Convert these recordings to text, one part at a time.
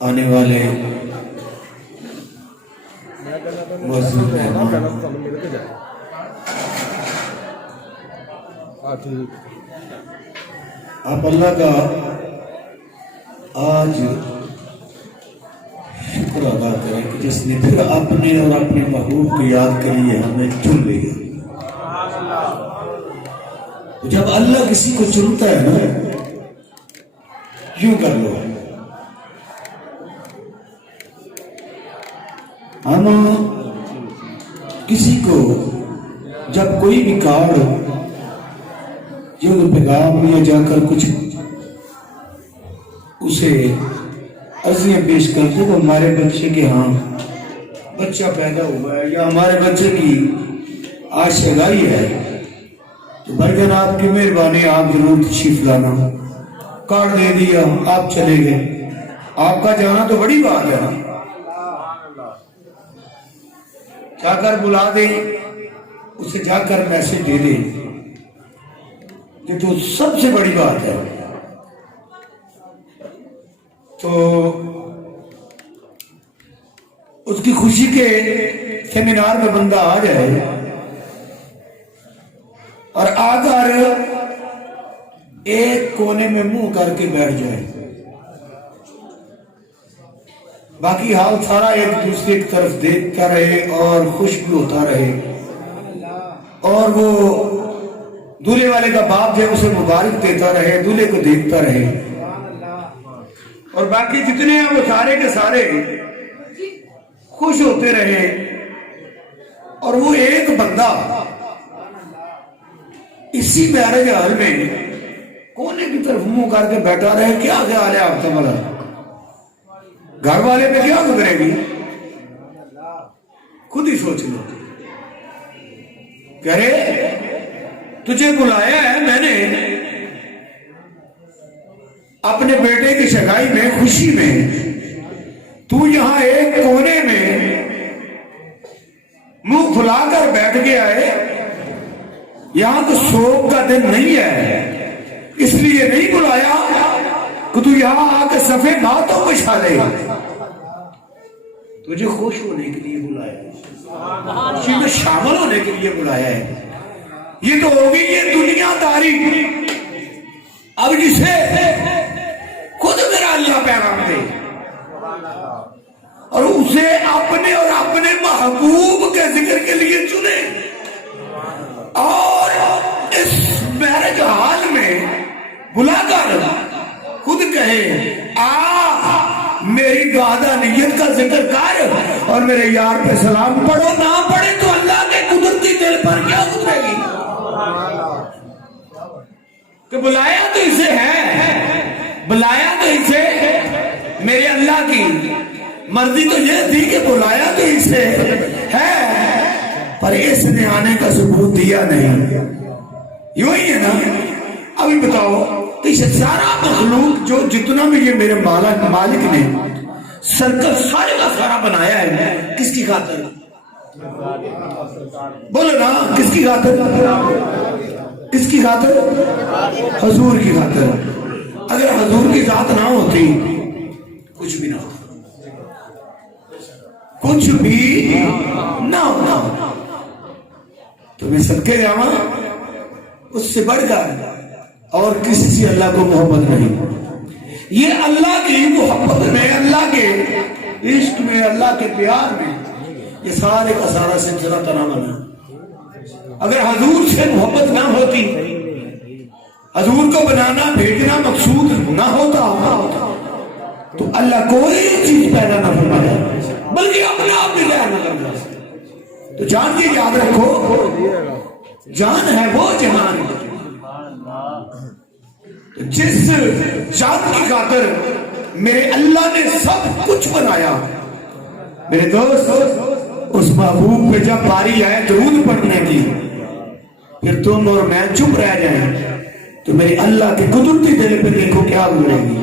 आने वाले मौजूद मेहमान, आप अल्लाह का आज शुक्र अदा करें कि जिसने फिर अपने और अपने महबूब को याद के लिए हमें चुन लिया। जब अल्लाह किसी को चुनता है ना, यूं कर लो, हम किसी को जब कोई भी कार्ड जो पैगाम में जाकर कुछ उसे अर्जियां पेश करते तो हमारे बच्चे के हाँ बच्चा पैदा हुआ है या हमारे बच्चे की आज सगाई है तो भाईजान आपकी मेहरबानी, आप जरूर तशरीफ लाना। कार्ड दे दिया, आप चले गए, आपका जाना तो बड़ी बात है ना। जाकर बुला दे, उसे जाकर मैसेज दे दे, ये तो सबसे बड़ी बात है। तो उसकी खुशी के सेमिनार में बंदा आ जाए और आकर एक कोने में मुंह करके बैठ जाए, बाकी हाल सारा एक दूसरे की तरफ देखता रहे और खुश भी होता रहे, और वो दूल्हे वाले का बाप जो उसे मुबारक देता रहे, दूल्हे को देखता रहे, और बाकी जितने हैं वो सारे के सारे खुश होते रहे। और वो एक बंदा इसी मैरिज हॉल में कोने की तरफ मुंह करके बैठा रहे, क्या ख्याल है आपका? मतलब घर वाले पे क्या गुजरेगी? खुद ही सोच लो। कह रहे तुझे बुलाया है मैंने अपने बेटे की सगाई में, खुशी में, तू यहां एक कोने में मुंह फुलाकर बैठ गया है। यहां तो शोक का दिन नहीं है, इसलिए नहीं बुलाया कि तू यहां आकर सफेद बातों को छाले। तुझे खुश होने के लिए बुलाया है, खुशी में शामिल होने के लिए बुलाया है। ये तो होगी ये दुनियादारी। अब जिसे खुद मेरा अल्लाह पैगाम दे और उसे अपने और अपने महबूब के जिक्र के लिए चुने और इस मैरिज हॉल में बुलाकर खुद कहे आ मेरी गादा नियत का जिक्र कर और मेरे यार पे सलाम पढ़ो। ना पढ़े तो अल्लाह के कुदरती दिल पर क्या गुजरेगी? कि बुलाया तो इसे है, बुलाया तो इसे, मेरे अल्लाह की मर्जी तो ये थी कि बुलाया तो इसे है, पर इसने आने का सबूत दिया नहीं। यूं ही है ना। अभी बताओ तो इसे सारा मखलूक जो जितना भी ये मेरे मालिक ने सर्कल सारे का सारा बनाया है, किसकी खातिर? बोलो ना, किसकी खातिर? किसकी खातिर? हुजूर की खातिर। अगर हुजूर की जात ना होती कुछ भी ना होता, कुछ भी ना होता। तो मैं सदके जावा, उससे बढ़कर और किसी से अल्लाह को मोहब्बत नहीं। ये अल्लाह की मोहब्बत में, अल्लाह के इश्क में, अल्लाह के प्यार में ये सारे का सारा सिलसिला तना बना। अगर हजूर से मोहब्बत ना होती, हजूर को बनाना भेजना मकसूद ना होता तो अल्लाह कोई चीज पैदा ना फरमाता, बल्कि अपना आप भी पैदा ना करता। तो जान के याद रखो, जान है वो जहान। तो जिस जान की खातिर मेरे अल्लाह ने सब कुछ बनाया, मेरे दोस्त, उस महबूब पे जब बारी आए दरूद पढ़ने की, फिर तुम और मैं चुप रह जाए तो मेरे अल्लाह के कुदरती दिल पे देखो क्या गुजरेगी।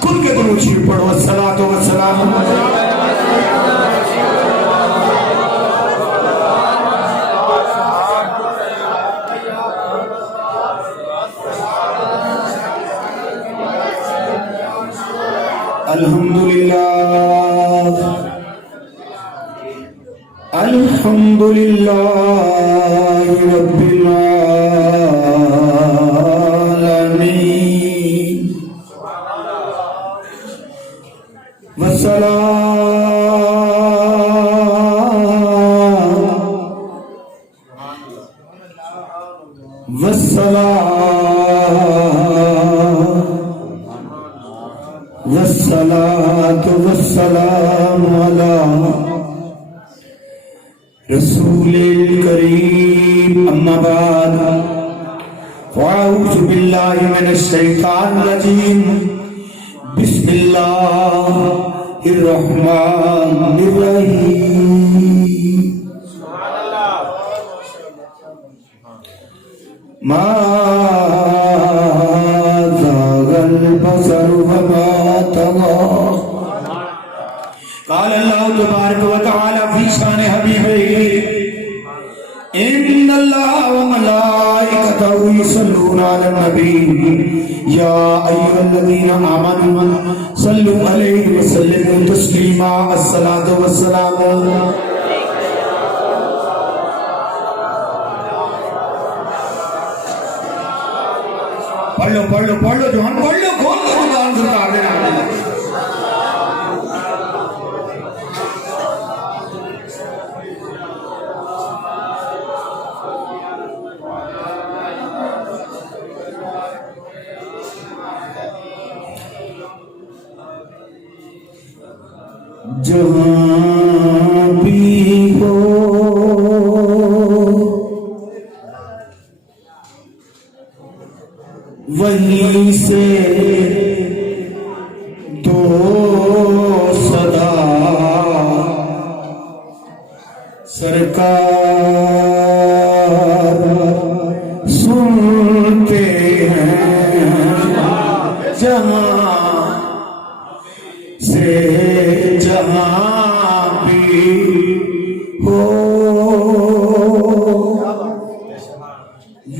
खुल के दरूद शरीफ पढ़ो। अस्सलातु वस्सलाम अल्हम्दुलिल्लाह अल्हम्दुलिल्लाहि रब्बिल आलमीन वस्सलातु वस्सलामु अला रसूलिल करीम अम्मा बाद अऊज़ु बिल्लाहि मिनश शैतानिर रजीम बिस्मिल्लाहिर रहमानिर रहीम मा ज़ागल बसर वमा तग़ा क़ाल अल्लाहु तबारक व तआला फ़ी शान हबीबिही इन्नल्लाह व मलाइकतहु युसल्लूना अलन नबी या अय्युहल्लज़ीना आमनू सल्लु अलैहि व सल्लिमू तस्लीमा अस्सलातु वस्सलामु पढ़ लो जवान पढ़ लो खोल दो कुरान सरकार दे नाम जहाँ भी हो वहीं से दो सदा सरकार सुनते हैं जहाँ से जहाँ भी हो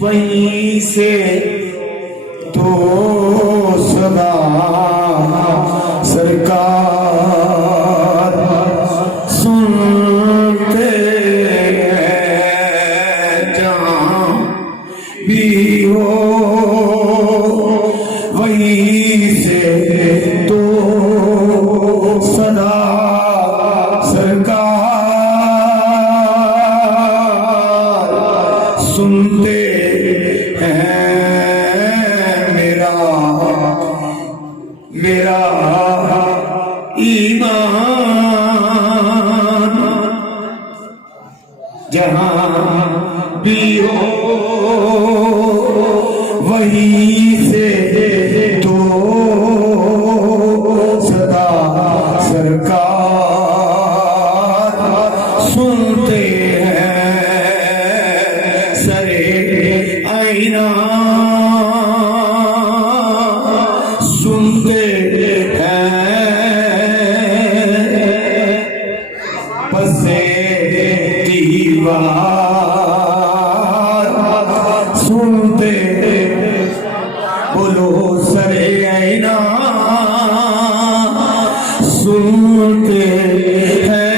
वहीं से तो सदा सरकार सुनते हैं जहाँ भी हो वहीं से तो सदा सरकार सुनते हैं मेरा ईमान जहाँ भी हो वहीं से तो सदा सरकार सुनते हैं सरे आईना सुनते पसे दीवार सुनते बोलो सरे आईना सुनते हैं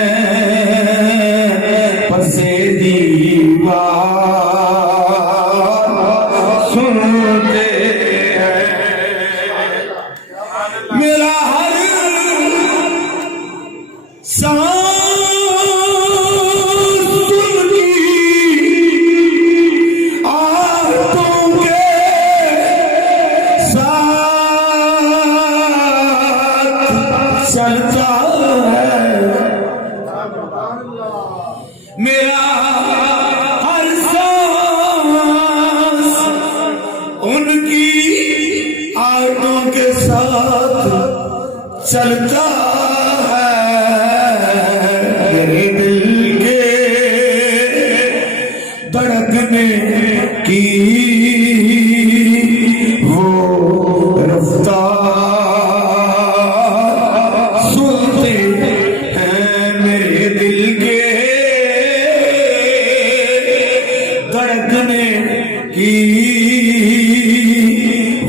पसे दीवार सुनते हैं मेरा हर चलता है मेरा हर सांस उनकी आंखों के साथ चलता है मेरे दिल के धड़कने की वो रफ्तार की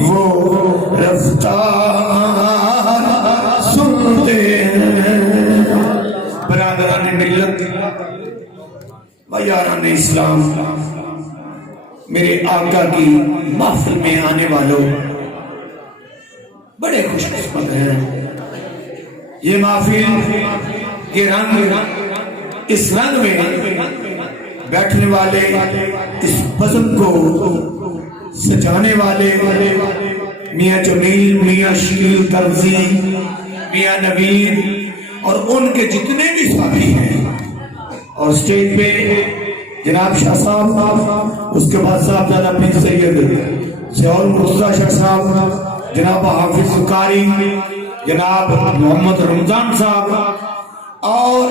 वो रफ्तार सुनते हैं। बरादरान मिल्लत तालिबान इस्लाम, मेरे आका की महफिल में आने वालों, बड़े खुशकिस्मत हैं। ये महफिल, ये रंग, इस रंग में बैठने वाले, इस बज़म को सजाने वाले मियाँ जमील, मियाँ शील तरजी, मियाँ नवीद और उनके जितने भी साथी हैं, और स्टेज पे जनाब शाह साहब, उसके बाद साहबजादा बिन सैयद सियाउल मुर्तजा शाह साहब, जनाब हाफिज कारी, जनाब मोहम्मद रमजान साहब और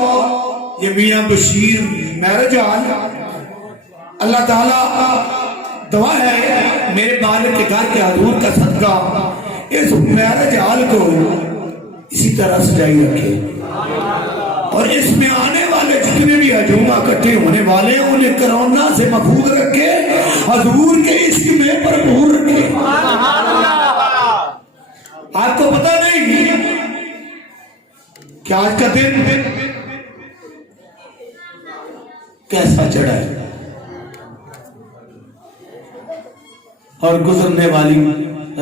ये मियाँ बशीर महरजान। अल्लाह ताला दुआ है मेरे मालिक के घर के हजूर का सदका इस महरजाल को इसी तरह सजाई रखे, और इसमें आने वाले जितने भी हजूमा इकट्ठे होने वाले हैं उन्हें कोरोना से महफूज रखे, हजूर के इश्क में भरपूर रखे। आपको पता नहीं कि आज का दिन कैसा चढ़ा है, और गुजरने वाली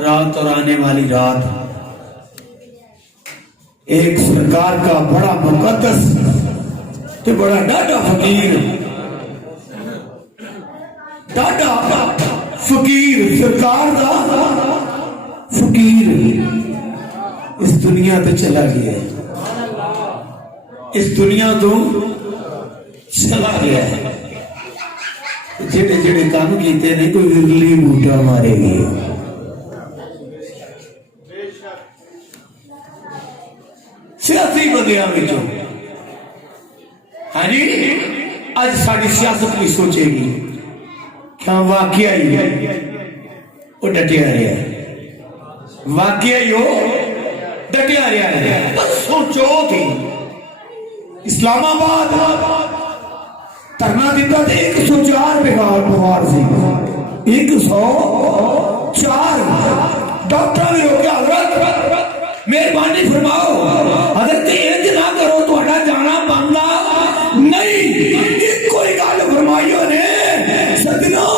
रात और आने वाली रात एक सरकार का बड़ा मुकद्दस तो बड़ा डाटा फकीर, डाटा फकीर, सरकार का फकीर इस दुनिया तो चला गया है, इस दुनिया तो चला गया है। जेड़े जेड़े काम किए ने कोई विरली बूटा मारेगी। सियासी बंदियां विचों हाँ जी, अज साड़ी सियासत भी सोचेगी क्या वाकया ही वो डटिया रहा है, वाकया ही वो डटिया रहा है। बस सोचो थी इस्लामाबाद धरना दिता तो 104 बिहार सी, 104 डॉक्टर भी हो गया। हजरत मेहरबानी फरमाओ, हजरत इंज ना करो, थोड़ा जाना बनता नहीं। कोई गल फरमाइयो ने सजनो,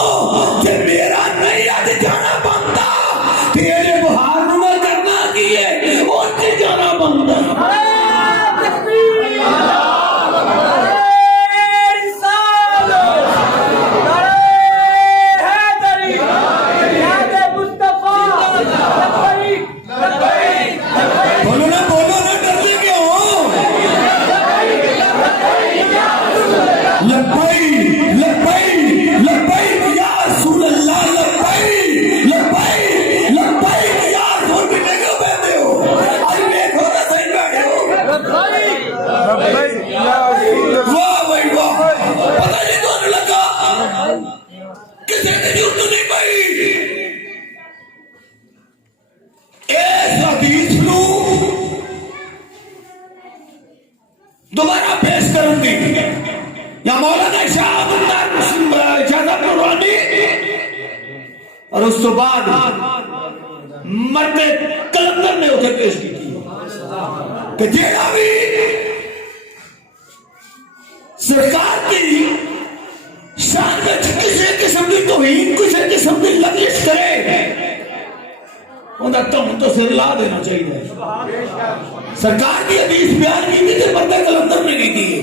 जे मेरा नहीं अज जाना बनता तेरे बुहार नूं मैं करना की है, उत्थे जाना बनता। दोबारा पेश करूंगी या मौलाना शाह और उस तो बाद मरते कलंदर ने उसे पेश की थी कि जेड़ा भी सरकार की शान में किसी किस्म की तौहीन, किसी किस्म की लगिश करे तो सिर ला देना चाहिए। सरकार की हदीस बयान की थी, मरते कलंदर ने की थी,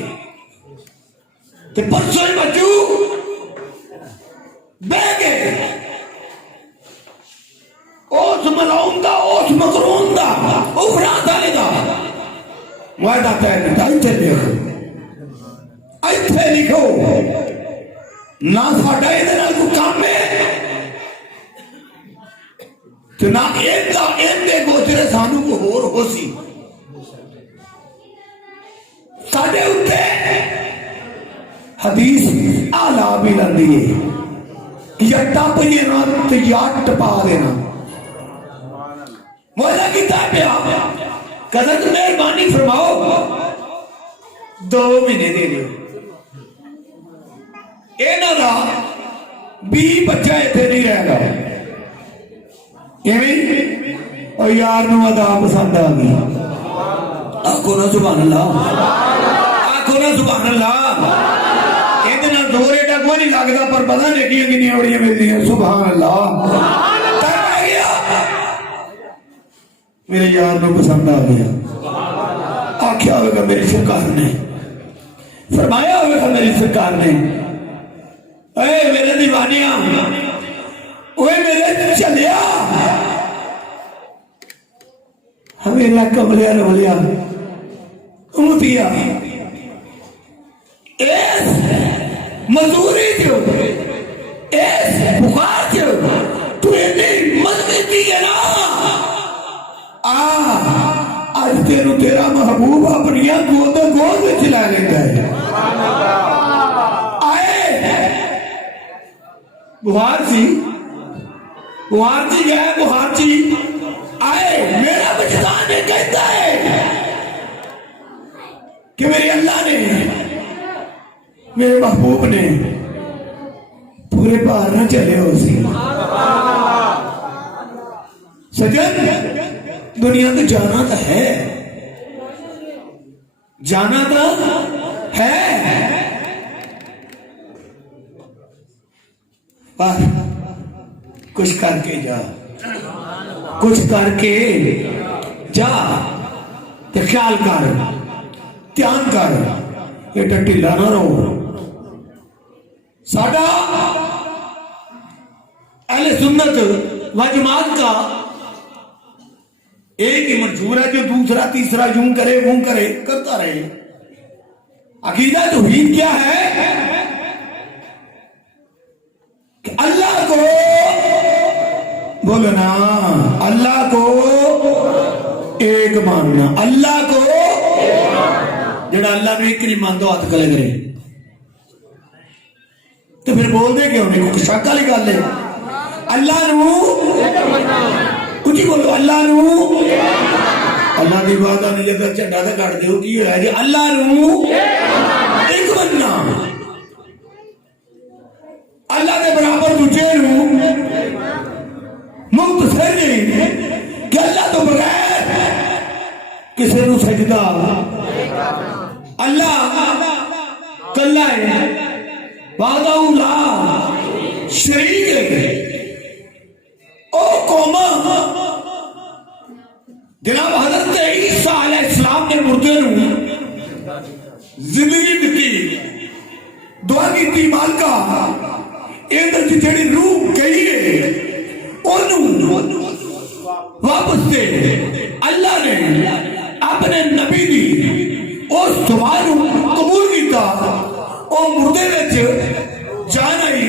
तो परसों ही बच्चू बह गए उस मलाउन का, उस मकरून का, उफरा थाने का वायदा तय किया। इत्थे लिखो, इत्थे लिखो ना साडा इहदे नाल कोई काम है तो ना इनके गोचरे सानू को होर हो सी। साडे उत्ते हदीस आला भी लंदी है या टप देना तो या टपा देना। वादा किता पिया कदर मेहरबानी फरमाओ 2 महीने दे दियो, इन्हां दा 20 बच्चा इत्थे नहीं रहेगा। और यार नूं अदा पसंद आ गई, आखो ना सुभान अल्लाह, आखो ना सुभान अल्लाह। इहदे नाल जोर नहीं लगता पर पता नेकियां कितनी बड़ियां मिलदियां। सुभान अल्लाह। मेरे यार को पसंद आ गया, आख्या होगा मेरी सरकार ने, फरमाया होगा मेरी सरकार ने, ए मेरे दीवानिया, ओए मेरे चलिया हमेला कमलिया नवलिया उमतिया इस मजदूरी जो इस बुखार जो तू इतनी मजबूती है ना, आज तेरू तेरा महबूब अपनी गोद में खिला लेता है। आए बुहार जी गए, बुहार जी आए। मेरा वजदान कहता है कि मेरे अल्लाह ने, मेरे महबूब ने पूरे पार न चले हो सी सजन। दुनिया तो जाना तो है, जाना तो है, पर कुछ करके जा, कुछ करके जा, तो ख्याल कर, ध्यान कर, ये ढिला ना रहो। साडा अहले सुन्नत व जमात का एक ही मंजूर है, जो दूसरा तीसरा यूं करे वो करे करता रहे। अकीदा तौहीद क्या है कि अल्लाह को बोलो ना, अल्लाह को एक मानना, अल्लाह को जेड़ा अल्लाह में एक नहीं मानता हाथ खड़े करे तो फिर बोल दे क्यों नहीं? कुछ शक वाली गल है। अल्लाह कुछ बोलो, अल्लाह अल्लाह की बात आने लगा झंडा तो कट दो की होया जी। अल्लाह एक बनना, अल्लाह के बराबर दूजे मुक्त सिर नहीं कि अल्लाह तो बगैर किसी को सजदा, अल्लाह कल्ला है, वादा शरीक है। ओ कौमा जनाब हजरत ईसा अलैहिस्सलाम ने मुर्दे जिंदगी दी, दुआ की मालका इधर की जेड़ी रूह गई है ओनू वापस से अल्लाह ने अपने नबी दी उस दुआ कबूल किया। ओ मुर्दे विच जान आई,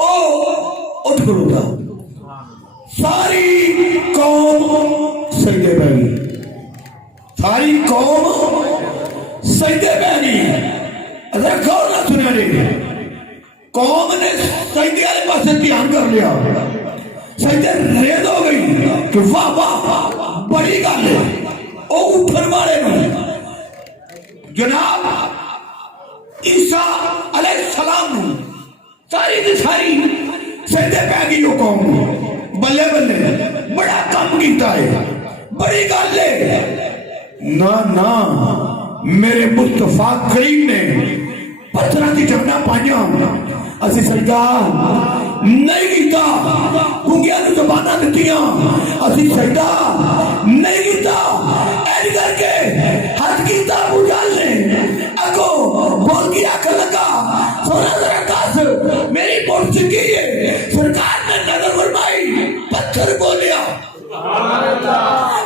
ओ उठ खड़ोता, सारी कौम सजदे पै गई, सारी कौम सजदे पै गई। अगर कौन ना सुनिया नहीं, कौम ने सजदे वाले पास ध्यान कर लिया, सजदे रेद हो गई कि वाह वाह बड़ी गल है। ओ उठन वाले जनाब ईसा अलैहिस्सलाम सारी की सारी सजदे पै गई। वो कौम बल्ले बल्ले बड़ा कम किया है, बड़ी गल है ना ना। मेरे मुस्तफा करीम ने पत्थर की जगना पाइया, असि सजदा नहीं किया, गुंगिया ने जबाना दित्तियां, असि सजदा नहीं किया। ऐड करके हाथ किया बुझाल ने अगो बोल के आखन लगा, सोना जरा दस मेरी पुलिस की है। सरकार ने नजर फरमाई, पत्थर बोलिया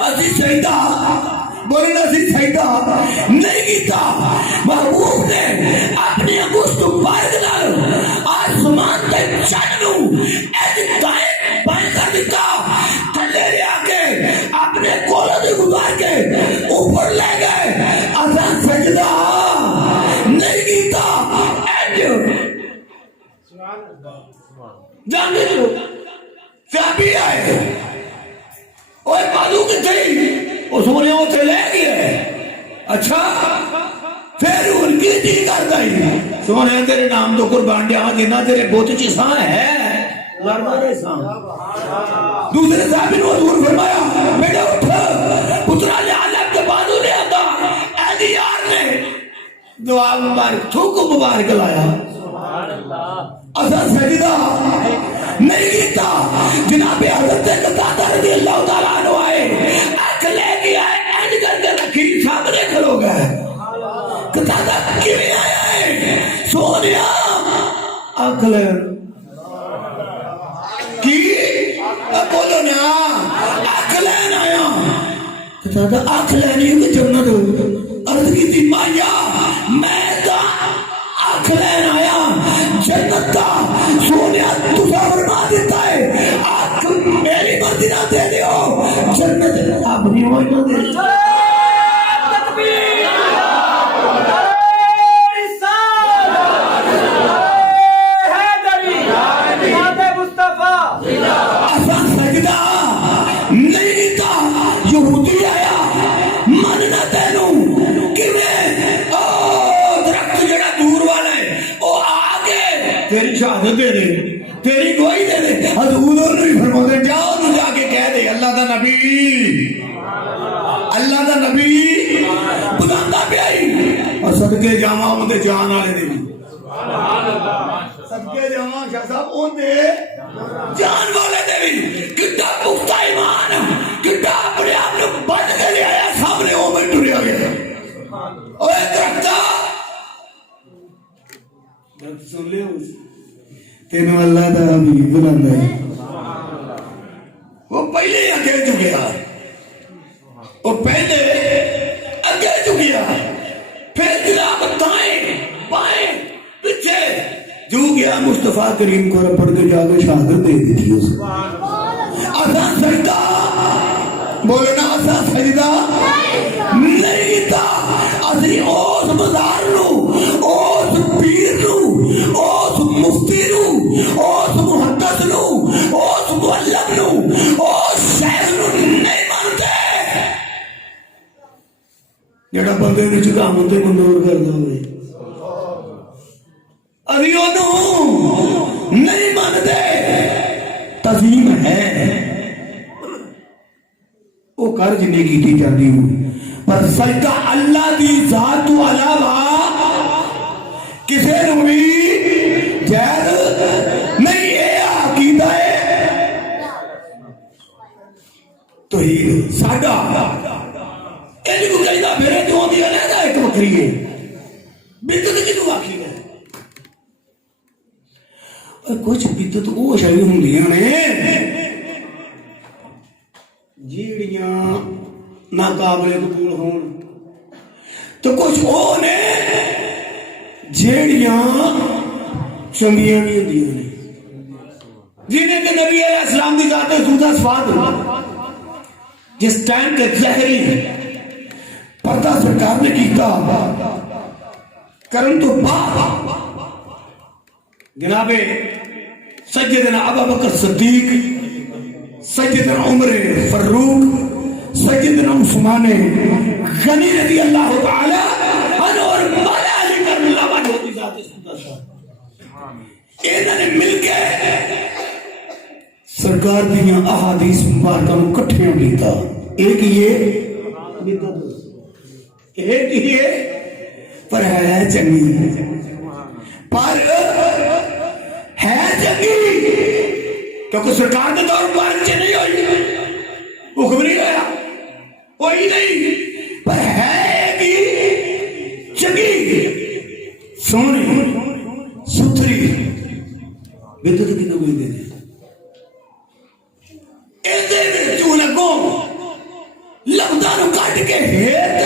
असि सजदा बोलना सी सजदा नहीं किया। महबूब ने अपनी अंगुष्ठ मुबारक नाल आसमान के चंद नूं ऐसे दाएं बाएं कर दिता, थल्ले ले आके अपने कोलों से गुजार के ऊपर ले गए। असा सजदा नहीं किया। जानते हो साबी आए ओए बालू किथे उसने उसे ले गया। अच्छा फिर उनकी जी कर गई, सोने तेरे नाम तो कुर्बान जावा जिन्ना तेरे बुत च सां है लड़दा रहे सां। दूसरे साहब ने हजूर फरमाया, बेटा उठ पुत्रा ले आलम के बाजू ले आता। ऐदी यार ने दुआ मुबारक थूक मुबारक लाया। असा सजदा नहीं किया। जनाब हज़रत कतादा रज़ी अल्लाह तआला अन्हु आए, अख लेके आए, एंड करके रखी, सामने खड़ो गए। कतादा किवें आया है? सोनिया अख ले की बोलो ना, अख लेन आया। कतादा अख लेनी है जन्नत। अर्ज की थी माया मैं तो अख लेन आया जन्नत का। सोने तुझा फरमा देता है अख मेरी मर्जी ना दे दो, जन्नत अपनी वजह दे। तेरी शहादत दे दे, तेरी गवाही दे दे। हजूर ने फरमाते जाओ तू जाके कह दे अल्लाह दा नबी, अल्लाह दा नबी बुलांदा पिया ही। और सदके जावा उनके जान वाले दे भी, सदके जावा शाह साहब उनके जान वाले दे भी। कितना पुख्ता ईमान, कितना अपने आप को बच के ले आया सामने वो में टुरिया गया। ओए करता सुन ले तेन अल्लाह दा हबीब बुलांदा है। वो पहले ही अगे झुकिया, वो पहले अगे झुकिया, फिर जनाब दाएं बाएं पीछे झुक गया। मुस्तफा करीम को पढ़ के जाकर शहादत दे दी थी उसको। आसान सजदा बोलो ना, आसान सजदा नहीं था। असली उस बाजार नू, उस पीर नू, उस मुफ्ती नू, उस मुहद्दिस नू, उस मुअल्लिम नू, उस शेख नू नहीं मानते जेड़ा बंदे नू झुकावन ते मंजूर करदा होवे। अभी ओनू नहीं मानते। तज़ीम है वो कर जिन्हें की जाती हो, पर सजदा अल्लाह की जात तो अलावा किसी को भी जायज नहीं है। अकीदा है तो ही साडा इनको कहता मेरे जो आदि अलग एक बकरी है बिदत किनू आखी है। कुछ बिदत वो शायद होंदियां ने जीड़ियां नाकाबले कबूल होन, तो कुछ वो ने जेड़ियां चंगियां भी होंदियां ने जिन्हें के नबी अलैहिस्सलाम की जात सूदा स्वाद जिस टाइम के जहरी पर्दा सरकार ने किया करन तो बाद जनाबे सैयदना अबू बकर सिद्दीक, सैयदना उमर फारूक, सैयदना उस्मान गनी रज़ी अल्लाह तआला अन्हु और मौला अली करमुल्लाह वजह की जात इन्होंने मिलके सरकार दियां अहादीस मुबारक नूं इकट्ठे कीता। एक ये पर है चंगी, पर है चंगी क्योंकि सरकार के दौर पर नहीं हुई, हुक्म नहीं होया, कोई नहीं, पर है कि चंगी सोहनी सुथरी बिदत की कोई दे दे लगो लफ्जा कट के हेर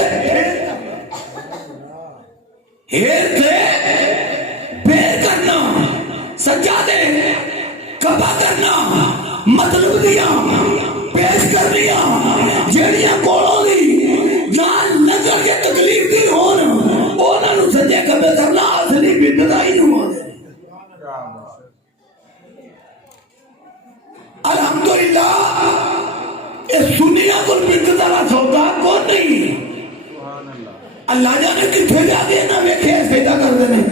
बेर करना, सज्जादे कबा करना, मतलब दिया पेश कर दिया जेड़ियां कोलों दी जान नजर के तकलीफ दी होन उन्होंने सज्जे कबे करना असली बिदत आई नूं। अल्हम्दुलिल्लाह सुनिया को बिदत वाला सौदा कौन नहीं। अल्लाह जाने कितने जाके ना वेखे सजदा करते हैं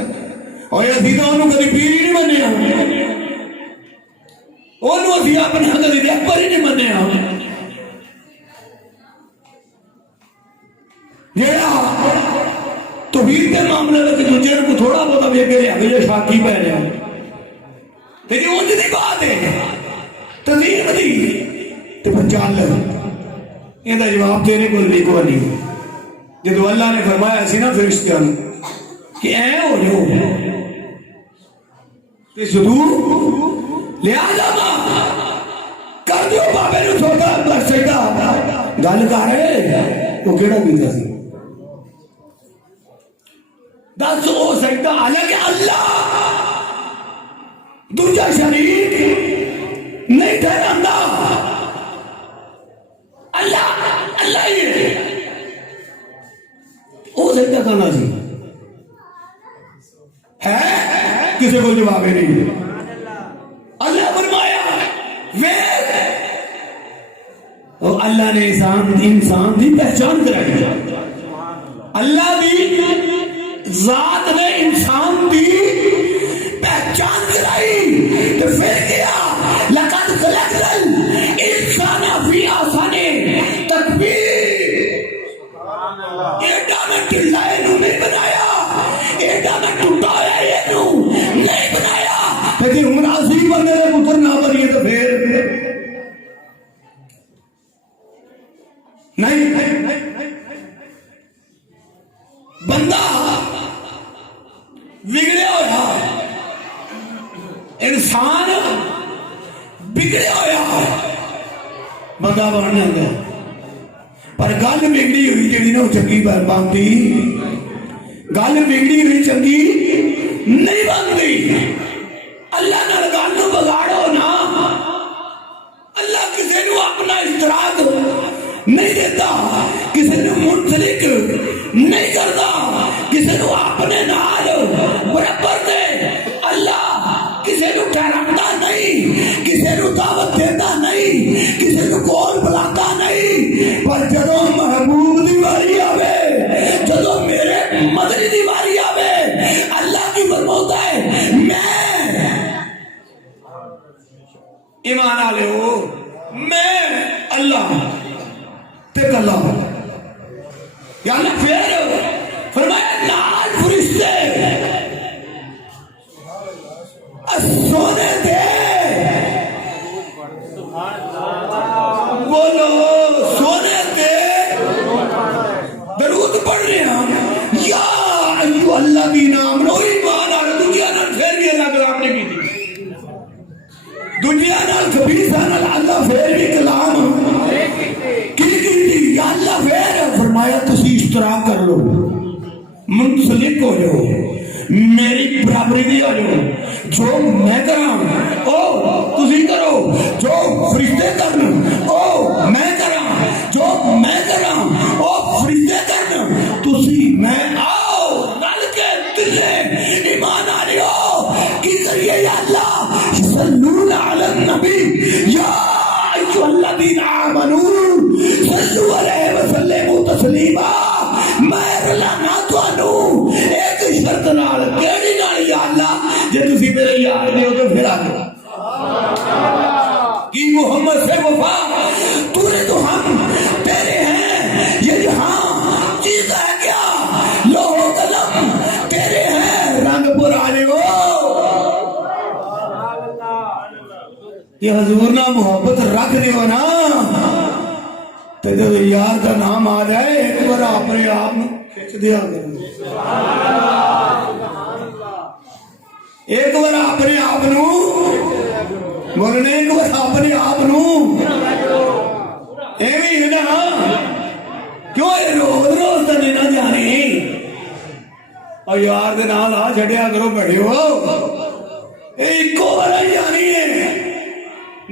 और अभी तो उन्होंने कभी पीर ही नहीं मने, उन्होंने अभी अपने कभी रहबर ही नहीं मने। जेड़ा तौहीद के मामले में जो दूजे को थोड़ा बहुत वे के अगले शाकी पै रहे तेरी उंज दी बात है तजीम दी तो फिर चल ਇਹਦਾ जवाब तेरे को भी कोई नहीं जो अल्लाह ने फरमाया सी ना फरिश्तियां कि ऐ हो जाओ ते जरूर लिया जावा कर दियो बाबे नु छोटा बस सजदा गल कर वो केड़ा कीता सी दस वो सजदा अलग अल्लाह दूजा शरीक नहीं ठहरांदा अल्लाह अल्लाह ही वो सजदा करना सी है किसी को जवाब ही नहीं अल्लाह फरमाया वे और अल्लाह ने इंसान की पहचान कराई अल्लाह की जात ने इंसान की पहचान कराई तो फिर क्या लक़द खलक़ल इंसान फी आसाने तकबीर एडा में टिल्लाए नू नहीं बनाया एडा में टुटाया ये नू नहीं बनाया फिर उमर अजीम बंदे दे पुत्र ना बनिए तो फिर नहीं बंदा बिगड़े होया इंसान बिगड़े होया बंदा बन जाता पर गल बिगड़ी हुई जी ना चंगी बनती गल बिगड़ी हुई चंगी नहीं बनती अल्लाह नाल गल नूं बगाड़ो ना अल्लाह किसी नूं अपना इश्तराक नहीं देता किसी ने मुंसलिक नहीं करता किसी को अपने नाल बराबर दे अल्लाह किसी को ठहराता नहीं किसी को दावत देता नहीं किसी को कोल बुलाता नहीं पर जदों महबूब दी वारी आवे जदों मेरे मदनी दी वारी आवे अल्लाह की फरमाता है मैं ईमान वाले हो मैं अल्लाह अल्लाह यानी फिर फरमाया नाल फरिश्ते सोने दे बोलो सोने दे दरूद पढ़ रहे हैं या अय्यु अल्लाह दी नाम नो ईमान आ दुनिया नाल फिर भी अल्लाह कलाम नहीं की दुनिया नाल खबीसा नाल अल्लाह फिर भी कलाम अल्लाह फिर फरमाया तुसी इश्तराक कर लो मुंसलिक हो जाओ मेरी बराबरी दी हो जाओ जो मैं करा ओ तुसी करो जो फरिश्ते करन ओ मैं करा जो मैं करा ओ फरिश्ते करन तुसी मैं आओ रल के तिले ईमान आ लियो की करिए या अल्लाह सल्लल्लाहु अलैहि नबी या अय्युहल्लज़ीना आमनू सल्लु अलैहि वसल्लिमु तस्लीमा मैं रलाना तुहानू एक शर्त नाल केड़ी नाल या अल्लाह जे तुसी मेरे यार ने हो तो फिर आ जाओ कि मोहम्मद से वफा तूने तो हम तेरे हैं ये जहां चीज है क्या लोहो कलम तेरे हैं रंग पुराने वो ये हजूर ना मोहब्बत रख दियो ना तो जब यार का नाम आ जाए एक बार अपने आप खिंच दिया एक बार अपने आप बोलने एक बार अपने आप एवं ना क्यों रोज रोज तो नहीं ना जानी और यार के नाल आ छड़िया करो बड़ियो एको बार जानी है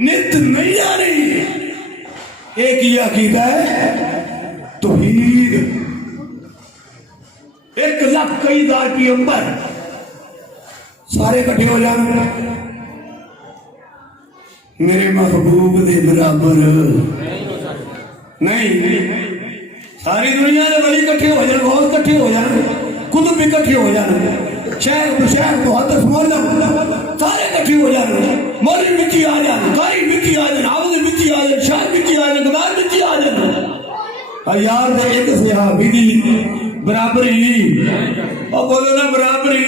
नित नहीं जानी एक ही अकीदा है तौहीद 1,00,000 कई दार पैगंबर सारे इकट्ठे हो जाए मेरे महबूब के बराबर नहीं सारी दुनिया के बड़ी इकट्ठे हो जाए बहुत इकट्ठे हो जाए कुतुब इकट्ठे हो जाए शहर शहर बहुत सारे इकट्ठे हो जाए मौलवी मिट्टी आ जाए कारी मिट्टी आ जाए हाफिज मिट्टी आ जाए शाह मिट्टी आ जाए गवार मिट्टी आ जाए और यार एक सहाबी दी बराबरी और बोलो ना बराबरी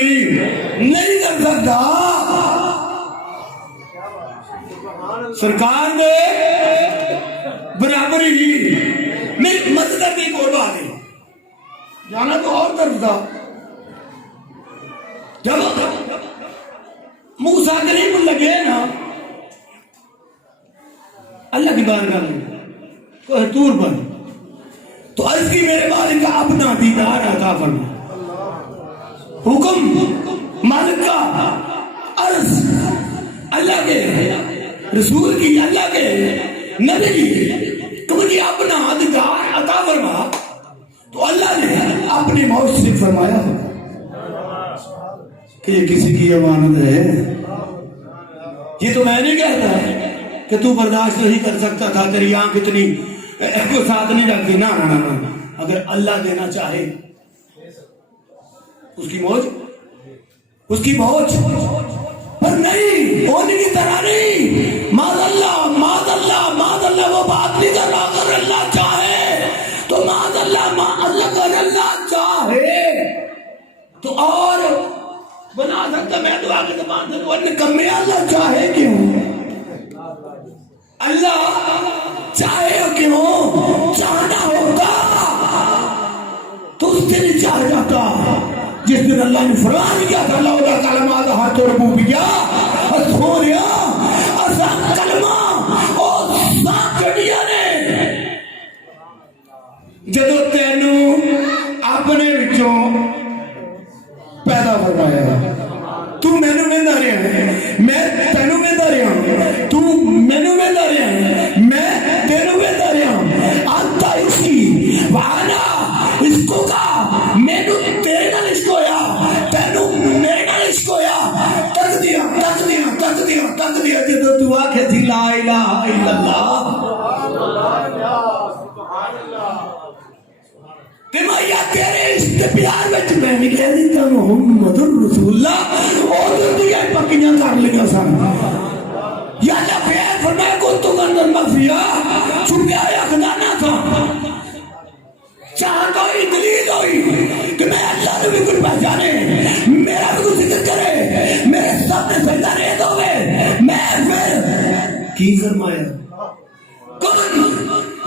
नहीं कर सकता। सरकार ने बराबरी नहीं मदद की कोई बात नहीं, जाना तो और तरफ था। जब मूसा करीम लगे ना अल्लाह की बारगाह में कोई तूर पर, तो अर्ज की मेरे मालिक का अपना दीदार अता फरमा। हुक्म मालिक का, अर्ज अल्लाह के रसूल की, अल्लाह के नबी की, तो मुझे अपना दीदार अता फरमा। तो अल्लाह ने अपनी मौत से फरमाया कि ये किसी की अमानत है। ये तो मैं नहीं कहता कि तू बर्दाश्त नहीं कर सकता था, तेरी आंख इतनी साथ नहीं रखती। ना ना ना ना, अगर अल्लाह देना चाहे उसकी मौज, उसकी मौज, पर नहीं होने की तरह नहीं। मादल्ला मादल्ला मादल्ला वो बात नहीं कर रहा। अगर अल्लाह चाहे तो मादल्ला अगर अल्लाह चाहे तो और बना सकता। मैं तो आगे जबान से कम अल्लाह चाहे क्यों, अल्लाह चाहे क्यों, चाहना होगा तो उस दिन चाह जाता जिस दिन अल्लाह ने फरमान किया था अल्लाह कलमा हाथ और रूबिया सोनिया कलमा और साकड़िया ने जदों तेनू अपने विचों पैदा फरमाया। तू मैनू वेंदा रहा, मैं तेनू वेंदा रहा, तू मैनू वेंदा रहा, मैं तेनू वेंदा रहा। आता इसकी वाना इसको का मैनू तेरे नाल इश्क होया, तेनू मेरे नाल इश्क होया। तक दिया तक दिया तक दिया तक दिया जदों तू आखे थी ला इलाहा इल्लल्लाह ते मैया तेरे इश्क प्यार विच मैं भी कह दिता मुहम्मदुर रसूलुल्लाह और दुनिया पक्कियां कर लिया सन। या अल्लाह प्यार फरमाए को तो अंदर माफिया छुपया या खजाना था। चाह कोई दलील हुई कि मैं अल्लाह ने भी कुछ पहचाने, मेरा भी कुछ जिक्र करे, मेरे सामने सजदा रह दोगे, मैं फिर की फरमाया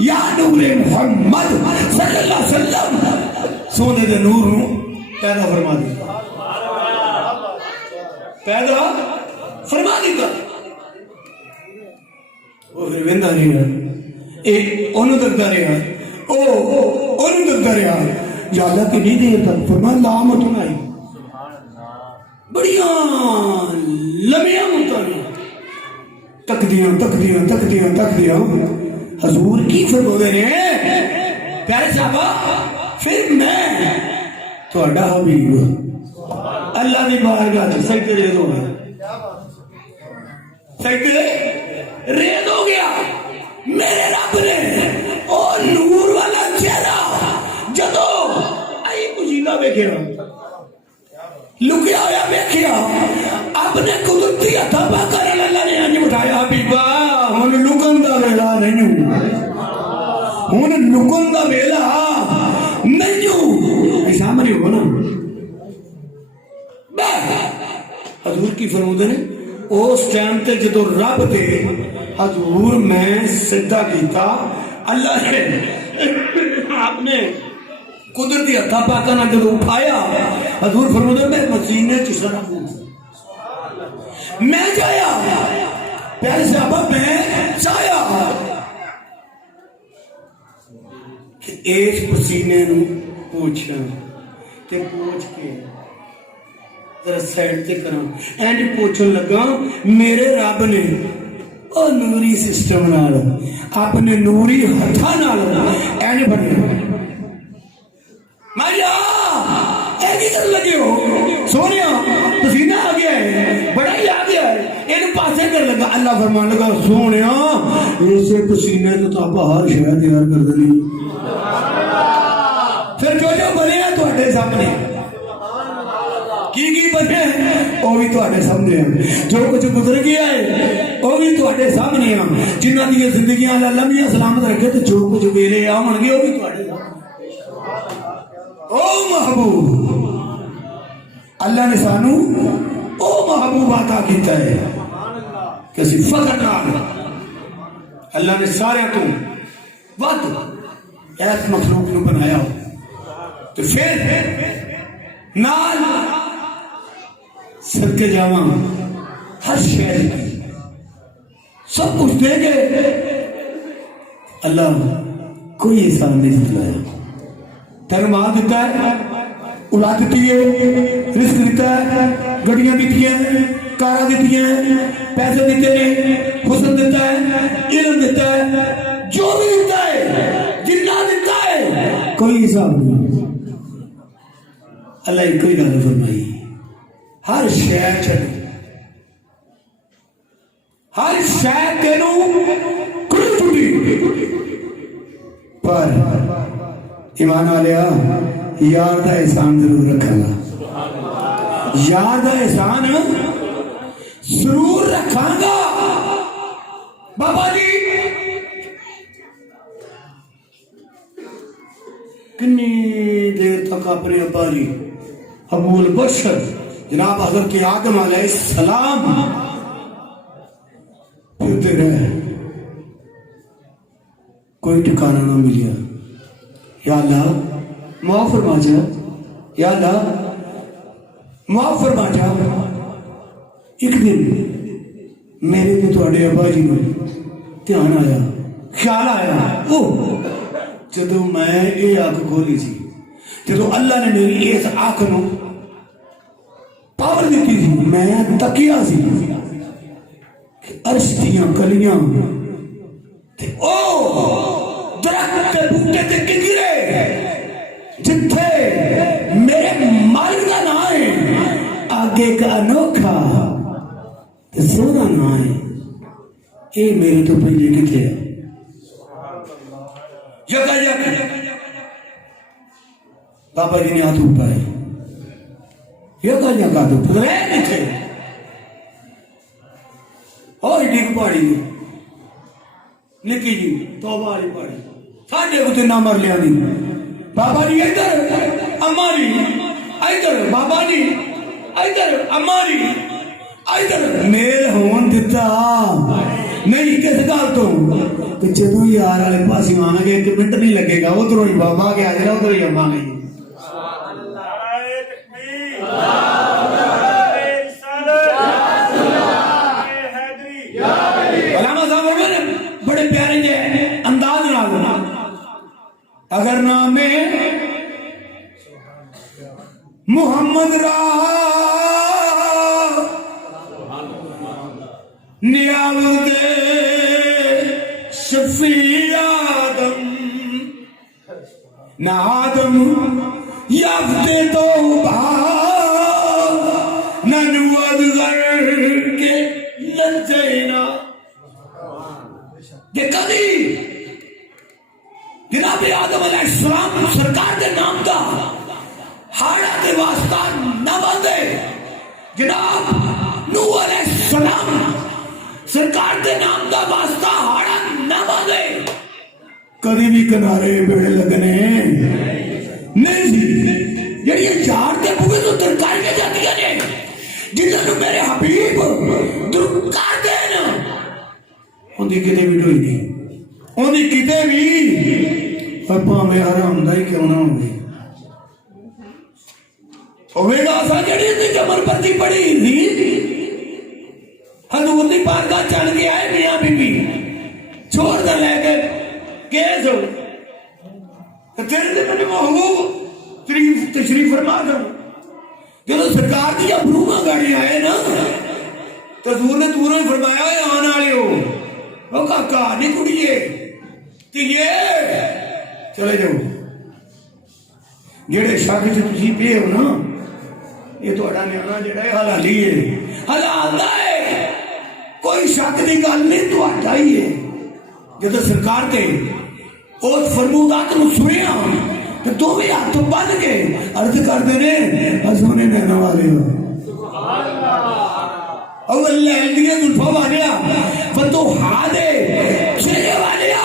या नूरे मोहम्मद सल्लल्लाहु अलैहि वसल्लम सोने दे नूर नूं पैदा फरमा दिता, पैदा फरमा दिता। वो फिर वेंदा रहा, ए ओनू दसदा रहा, ओ ओनू दसदा रहा। या अल्लाह कितनी देर तक फरमाया लामत आई बड़िया लम्बियां मुद्दा तकदियां तकदियां तकदियां तकदियां हजूर की फरमाते ने प्यारे साहबा फिर मैं थोड़ा हबीब अल्लाह की बारगाह च सजदे रेज़ हो गया, सजदे रेज़ हो गया। मेरे रब ने ओ नूर वाला चेहरा जदों आई मुजीला वेखिया, लुकिया होया वेखिया, अपने कुदरती हथा पाकर अल्लाह ने अंज उठाया हबीबा हुण लुकन दा वेला नहीं, हुण लुकन दा वेला नहीं, सामने हो ना। हजूर की फरमाते ने उस टाइम ते जदों रब दे हजूर मैं सिद्धा किया अल्लाह ने आपने कुदरती हथा पाका ना जदों उठाया हजूर फरमाते मैं मसीने च सारा मैं जाया प्यारे साहबा मैं चाया इस पसीने नूं पोछां ते पोछ के जरा साइड ते करा एंड पोछन लगा मेरे रब ने ओ नूरी सिस्टम नाल अपने नूरी हथा नाल एंड बने माया किधर लगे हो सोनिया पसीना आ गया है बड़ा ही आ गया है इन पासे कर लगा अल्लाह फरमान लगा सोनिया ऐसे पसीने तो तापा हर शहर तैयार कर देनी फिर जो बने हैं ਤੁਹਾਡੇ सामने की बने वो भी ਤੁਹਾਡੇ सामने है जो कुछ गुजर गया है वो भी ਤੁਹਾਡੇ सामने है जिन्हां दी जिंदगियां अल्लाह लंबियां सलामत रखे तो जो कुछ मेरे आउणगे वो भी ਤੁਹਾਡੇ सामने ओ महबूब अल्लाह ने सानू ओ महबूब अता किया है कि असीं फखर नाल अल्लाह ने सारे तो वध ऐस मखलूक नूं बनाया तो फिर नाल सदके जावा हर शहर सब कुछ दे गए अल्लाह कोई एहसान नहीं दिलाया तेन मां दिता है औलाद दी है रिस्क दिता है गड्डियां दी है कारां दी है पैसे दिते ने हुस्न दिता है इल्म दिता है जो भी दिता है जिन्ना दिता है कोई हिसाब नहीं अल्लाह एक ही गल फरमाई हर शय छड़ हर शय तेनू कुछ छुट्टी पर ईमान वालिया यार का एहसान जरूर रखांगा यार का एहसान जरूर रखांगा बाबा जी कितनी देर तक अपने अब्बा जी अबूल बशर जनाब हजरत आदम अलैहिस्सलाम फिरते रहे कोई ठिकाना ना मिलिया या अल्लाह माफ फरमा जा या अल्लाह माफ फरमा जा एक दिन मेरे ते तुहाडे अब्बा जी नूं ध्यान आया ख्याल आया ओ जदों मैं ये अख खोली सी जदों अल्लाह ने मेरी इस अख नूं पावर दी थी मैं तकिया सी अर्श दियां कलियां ते ओ दरख्त के बूटे ते गिरे जिथे मेरे मालिक का नाम है आगे का अनोखा ते सोना नाम है ये मेरे तो पहले किथे है जगह बाबा जी ने हाथ उठाए जगह तो पता किथे और डिग पहाड़ी निकी जी तौबा वाली पहाड़ी साढ़े को ना मर लिया नहीं बाबा जी इधर अम्मा जी इधर बाबा जी इधर अम्मा जी इधर मेल होन दिता नहीं किस गल तो जो यार वाले पास आवांगे एक मिनट नहीं लगेगा उधरों ही बाबा के आ जाए उधरों ही अम्मा नहीं बड़े प्यारे जे अंदाज नाल अगर नाम मुहम्मद नियामत शफी आदम ना आदम याफ्ते तो ननवद के लंचना ये कभी जनाब आदम अलैहिस्सलाम सरकार के नाम का हाड़ा के वास्ता न बंदे जनाब नूह अलैहिस्सलाम सरकार के नाम का वास्ता हाड़ा न बंदे कभी भी किनारे बेड़े लगने नहीं जी चार के बुगे तो तरकारी के जाती ने जिन्होंने मेरे हबीब दुर्कार देन उनकी किते भी कोई नहीं उनकी किते भी भावें हराम ही क्यों ना होगा असा जी कमर पत्ती पड़ी थी हजूर की बारगाह चढ़ के आए मियां बीबी छोड़ कर लेके केस तेरे मैंने महबूब तशरीफ फरमा दो जो सरकार की अबरूमा गाड़ी आए ना तो हजूर ने दूरों ही फरमाया आने वाले हो ओ काका नहीं कुड़िए ये चले जाओ जेड़े शक च तुसी पे हो ना ये थोड़ा न्याणा जेड़ा हलाली है हलालदा है कोई शक की गल नहीं तुहाडा ही है जब सरकार के उस फरमूदात नूं सुनिया तो दोवें हाथ बन के अर्ज करते ने सोने नैना वाले हो और अल्लाह दिए जुल्फा वालिया बंदो हादे चेहरे वालिया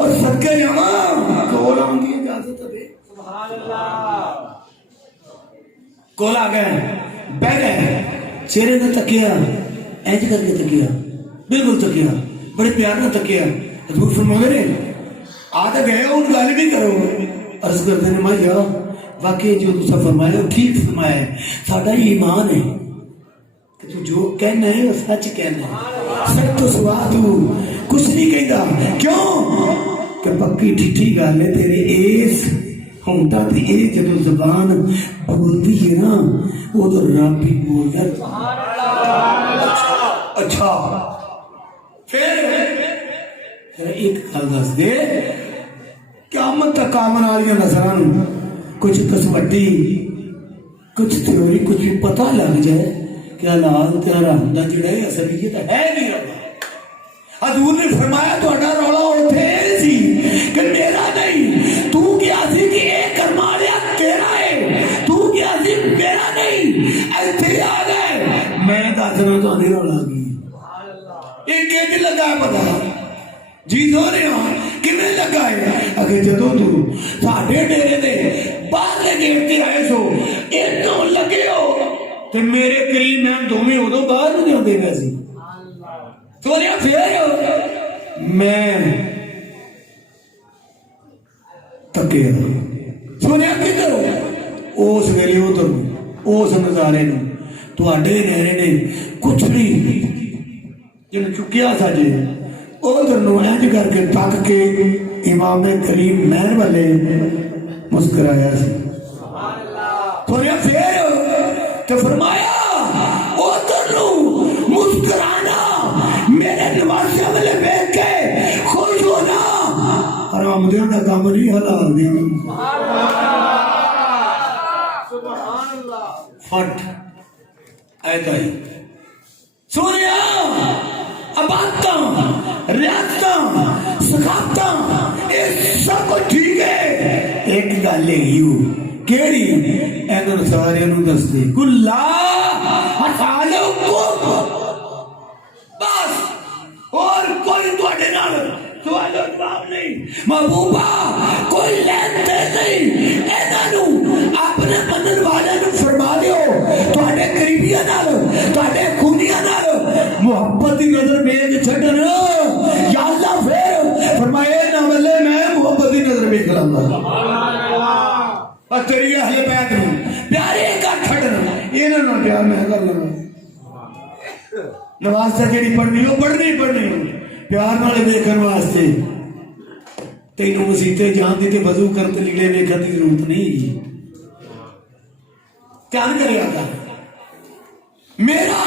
और सदके जावा कोल आने की इजाजत है सुभान अल्लाह कोल आ गए बह गए, चेहरे ने तकिया, इंज करके तकिया, बिल्कुल तकिया, बड़े प्यार ने तकिया। हजूर फरमाते ने आ तो गए हूँ गल भी करो। अर्ज करते हैं मां जा वाकई जो तुसा फरमाया ठीक फरमाया है, साडा ही ईमान है कि तू जो कहना है वो सच कहना है, सच तो सुहा तू कुछ नहीं कहता। क्यों कि पक्की ठिठी गल है तेरे इस होंठा ते ए जदों जबान बोलती है ना वो तो रब भी बोल जाता। अच्छा फिर एक गल दस दे, क़यामत तक आने वाली नजरां कुछ कसवटी कुछ थ्योरी कुछ भी पता लग जाए कि हलाल ते हराम दा जिहड़ा है असलियत है नहीं रहा। हजूर ने फरमाया तुहाडा रौला उत्थे सी कि मेरा नहीं, तू क्या सी कि ये कर्मा लिया तेरा है, तू क्या सी मेरा नहीं, इत्थे आ गए मैं दसना तुहाडी रौला की एक किंज लगा पता जी सोने किमें लगा है। अगे जदों तू साडे डेरे दे बाहरले गेट ते आए सो इतों लगे हो ते मेरे करीब मैं दोवें उदों बाहर नहीं आउंदे पए सी। सोने फिर मैं तके सोने किधर उस वेले उधर उस नजारे ने तुहाडे नेरे ने कुछ नहीं जिन चुकिया साजे उधर इंज करके तक के इमाम करीम महर वाले मुस्कुराया फिर तो फरमाया उधर मुस्कुराना मेरे नवासिया वाले देख के खुश होना हराम दियों का काम नहीं हलाल दियों फट ऐसा ही सुनिया अबादता रियासता सखाता ये सब कुछ ठीक है। एक गल है केड़ी इन्होंने सारे दस दे कुल्ला बस और कोई तुहाडे नाल सवालो जवाब नहीं, महबूबा कोई लेन देन नहीं। इन्हों अपने मनन वाले फरमा दियो तुहाडे करीबियां नाल तुहाडे खूनियां नाल मोहब्बत की नजर वेख छड्डन या अल्लाह फिर फरमाए ना वल्ले मैं मोहब्बत की नजर वेख लांगा और तेरी अहले बैत नूं प्यारे कर छड्डन इन्हां नाल प्यार मैं कर लवां। नमाज जेहड़ी पढ़नी वो पढ़नी प्यार नाल वेखण वास्ते तेनों मसीते जान दी ते वजू कर ते लीड़े वेखण की जरूरत नहीं। क्या करेगा था मेरा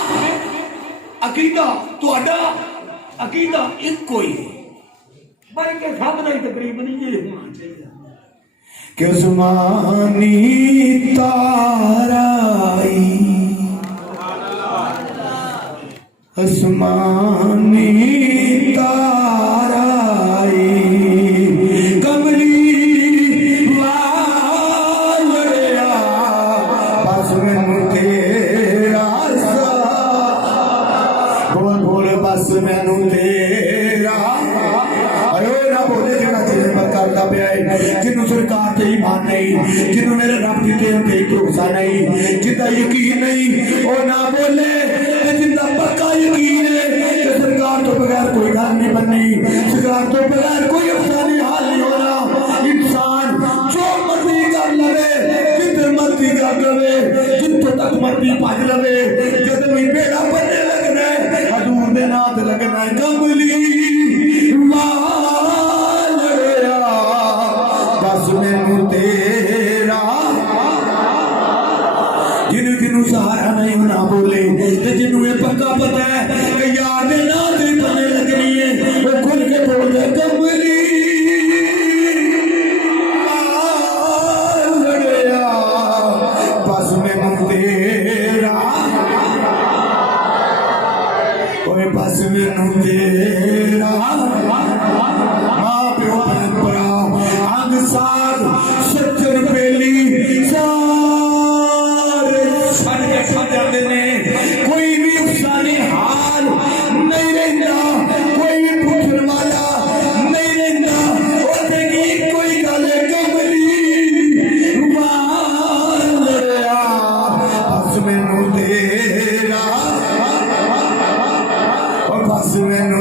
अकीदा तुहाडा अकीदा एक ही बल्कि सब नहीं तकरीबन ये होना चाहिए कि उस्मानी ताराई उस्मानी ताराई कमली वालड़िया बस मैनू तेरा बोल बस मैनू तेरा अरे ना बोले जरा तेरे पर करता पिया है जिन्हों सरकार ते ईमान नहीं, जिन्हों मेरे रब की तेरे पे भरोसा नहीं, जिंदा यकीन नहीं वो ना बोले, जिंदा पक्का यकीन है कि सरकार तो बगैर कोई गल नहीं बननी, सरकार तो बगैर कोई अफसानी हाल नहीं होना। इंसान जो मर्जी कर लवे जिधर मर्जी कर लवे जितों तक मर्जी भज लवे जब भी बेड़ा बनने लगना है हजूर दे नाम ते लगना है कमली वालड़िया बस मैनू तेरा जिन्हों जिन्हों सहारा नहीं ना बोले तो जिन्हों ये पक्का पता है कि यार दे नाम ते बनने लगनी है वो खुल के बोल दे कमली वालड़िया बस मैनू तेरा बस मैनू तेरा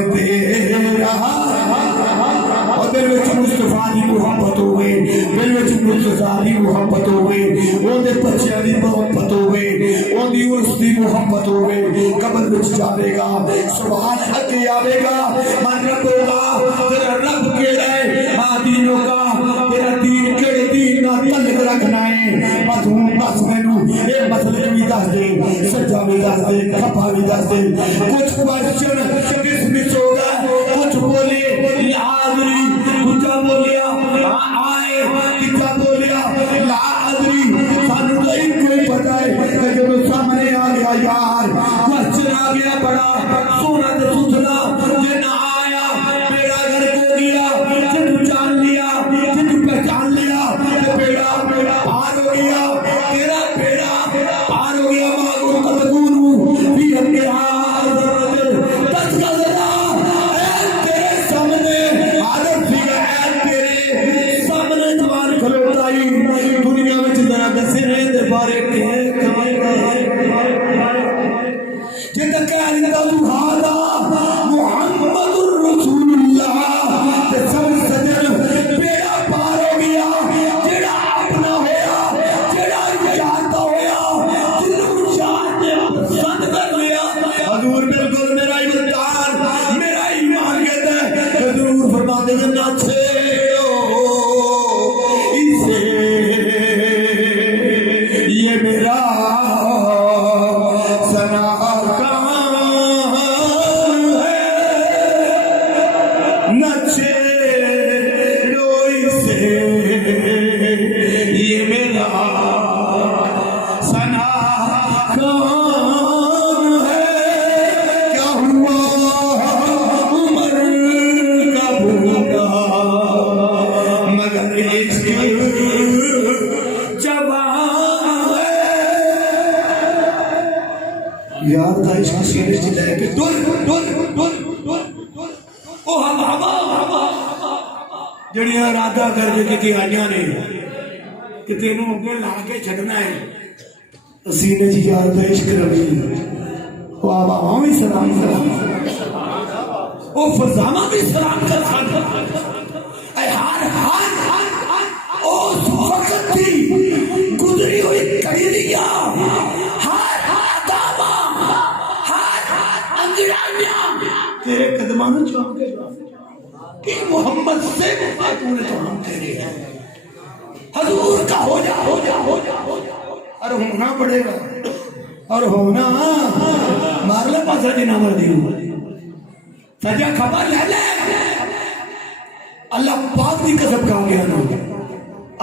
तेरा और दिल विच मुस्तफा दी मुहब्बत होवे, दिल विच मुस्तफा दी मुहब्बत होवे, ओदे बच्चों दी मुहब्बत होवे, ओदी उर्स दी मुहब्बत होवे, कब्र विच जावेगा, सुभान अगे आवेगा, मन रब होगा तेरा रब केड़ा है, हां दीनों का तेरा दीन केड़े दीन ना तल्लक रखना है। बस हूं बस मैनू ये मतलब भी दस दे, सज्जा भी दस दे, खफा भी दस दे, कुछ क्वेश्चन डिसमिस होगा, कुछ बोले लादरी, दूजा बोलिया आए, तीजा बोलिया लादरी, सानू तो एक कोई पता है कि जब सामने आ गया यार क्वेश्चन आ गया बड़ा सोना तो सुथरा, जे ना आया बेड़ा गर्क हो गया, जे तू जान लिया, जे तू पहचान लिया, बेड़ा पार हो गया, तेरा बेड़ा पार हो गया। मागो कदगुनु भी हमके दस का जरा तेरे सामने आदत भी है, तेरे सामने जवान खलोताई दुनिया में जरा दसे रहे दे बारे के जितना कह दिया तू हादा मुहम्मदुर रसूलुल्लाह ते सब सजन बेड़ा पार हो गया, जेड़ा अपना होया, जेड़ा जानता होया, जिन्होंने जान ने पसंद कर लिया। हजूर बिल्कुल मेरा इम्तिहान मेरा ईमान कहता है, हजूर फरमाते हैं ना छेड़ो इसे, ये मेरा यार था इसकी सीने से लेके डुल डुल डुल डुल ओ हम जड़ियां राधा करके किती आईयां ने कि तेनू अगे ला के छड़ना है, सीने च यार दा इश्क रवी ओ आवां भी सलाम कर, ओ फजामा भी सलाम कर, ऐ हार हार ओ वक्त थी गुजरी हुई कड़ी दिया तेरे कदमां में चूम के कि मोहम्मद से तूने तो हम तेरे हैं, हजूर का हो जा हो जा हो जा हो जा, और होना पड़ेगा और होना मार ले पासा जी ना मर दी सजा खबर ले ले अल्लाह पाक की कसम खा गया ना।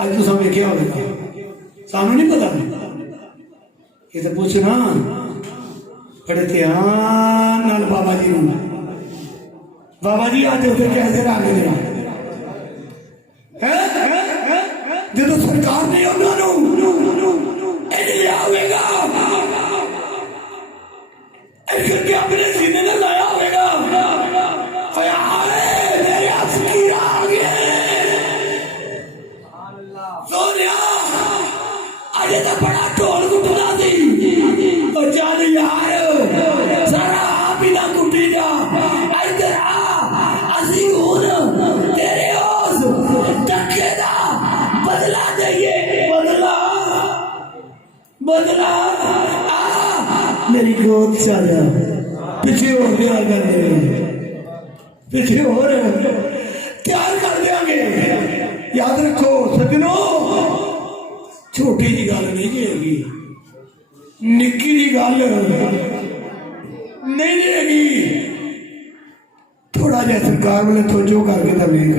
आज तो समय क्या होगा सानू नहीं पता, ये तो पूछना बड़े ध्यान नाल बाबा जी नूं, बाबा जी आते होते कैसे आ गए जो सरकार ने उन्होंने आवेगा करके अपने सीने में लाया होगा, मेरे फकीर आ गए सोनिया अजे तो बड़ा ढोल कुटना सी तो चल यार सारा आप ही ना कुटी जा, इधर आ असी हुन तेरे उस धक्के दा बदला देइए, बदला बदला आ मेरी गोद से आ जा, पीछे हो गया कर पीछे हो रहे तैयार कर देंगे। याद रखो सजनों छोटी जी गल नहीं रहेगी, निक्की जी गल नहीं रहेगी, थोड़ा जहा सरकार वाले तवज्जो करके तो देख,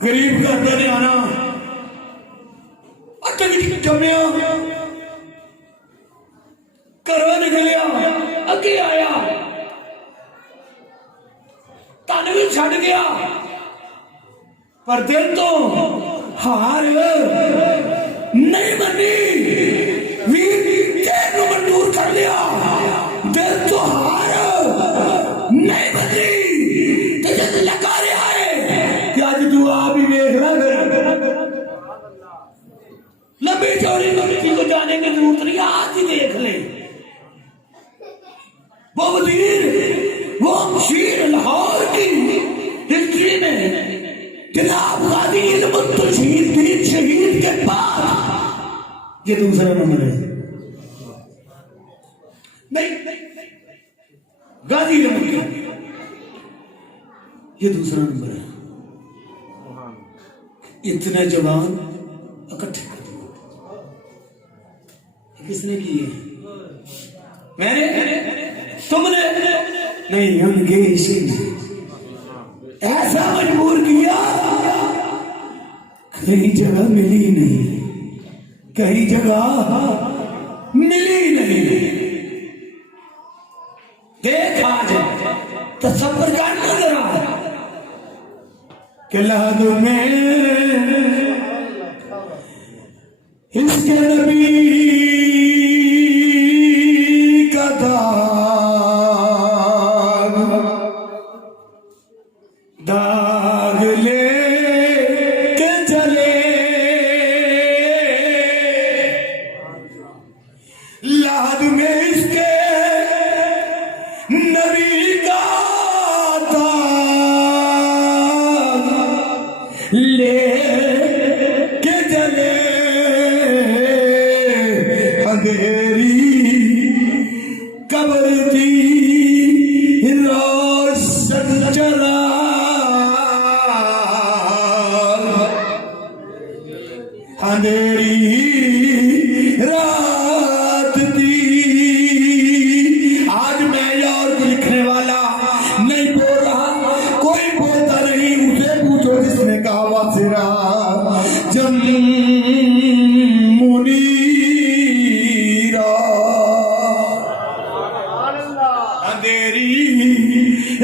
गरीब घर का न्याना जमया घरों निकलिया अगे आया तन भी छड़ गया, पर दिल तो हार नहीं मनी, वीर मंजूर कर लिया, दिल तो हार नहीं मनी, जब लगा रहा है कि आज तू आप ही देख रहा लंबी चौड़ी किसी को जाने की जरूरत नहीं, आज ही देख ले वो वजीर गाजी इल्म तशहीद शहीद के बाद ये दूसरा नंबर है। नहीं, गाजी इल्म ये दूसरा नंबर है। इतने जवान इकट्ठे कर दिए, किसने किए? मैंने, तुमने नहीं, उनके इसी ऐसा मजबूर किया, कहीं जगह मिली नहीं, कहीं जगह मिली नहीं। देख आज तसव्वुर कर नजर आ कि लहद में इसके नबी का दाग ले के चले, लहद में इसके नबी का ले के चले, अंधेरी कब्र की रोशन चला, अंधेरी रात थी। आज मैं और को लिखने वाला नहीं बोल रहा, कोई बोलता नहीं, उसे पूछो जिसने कहा वासिरा जम मुनीरा, अंधेरी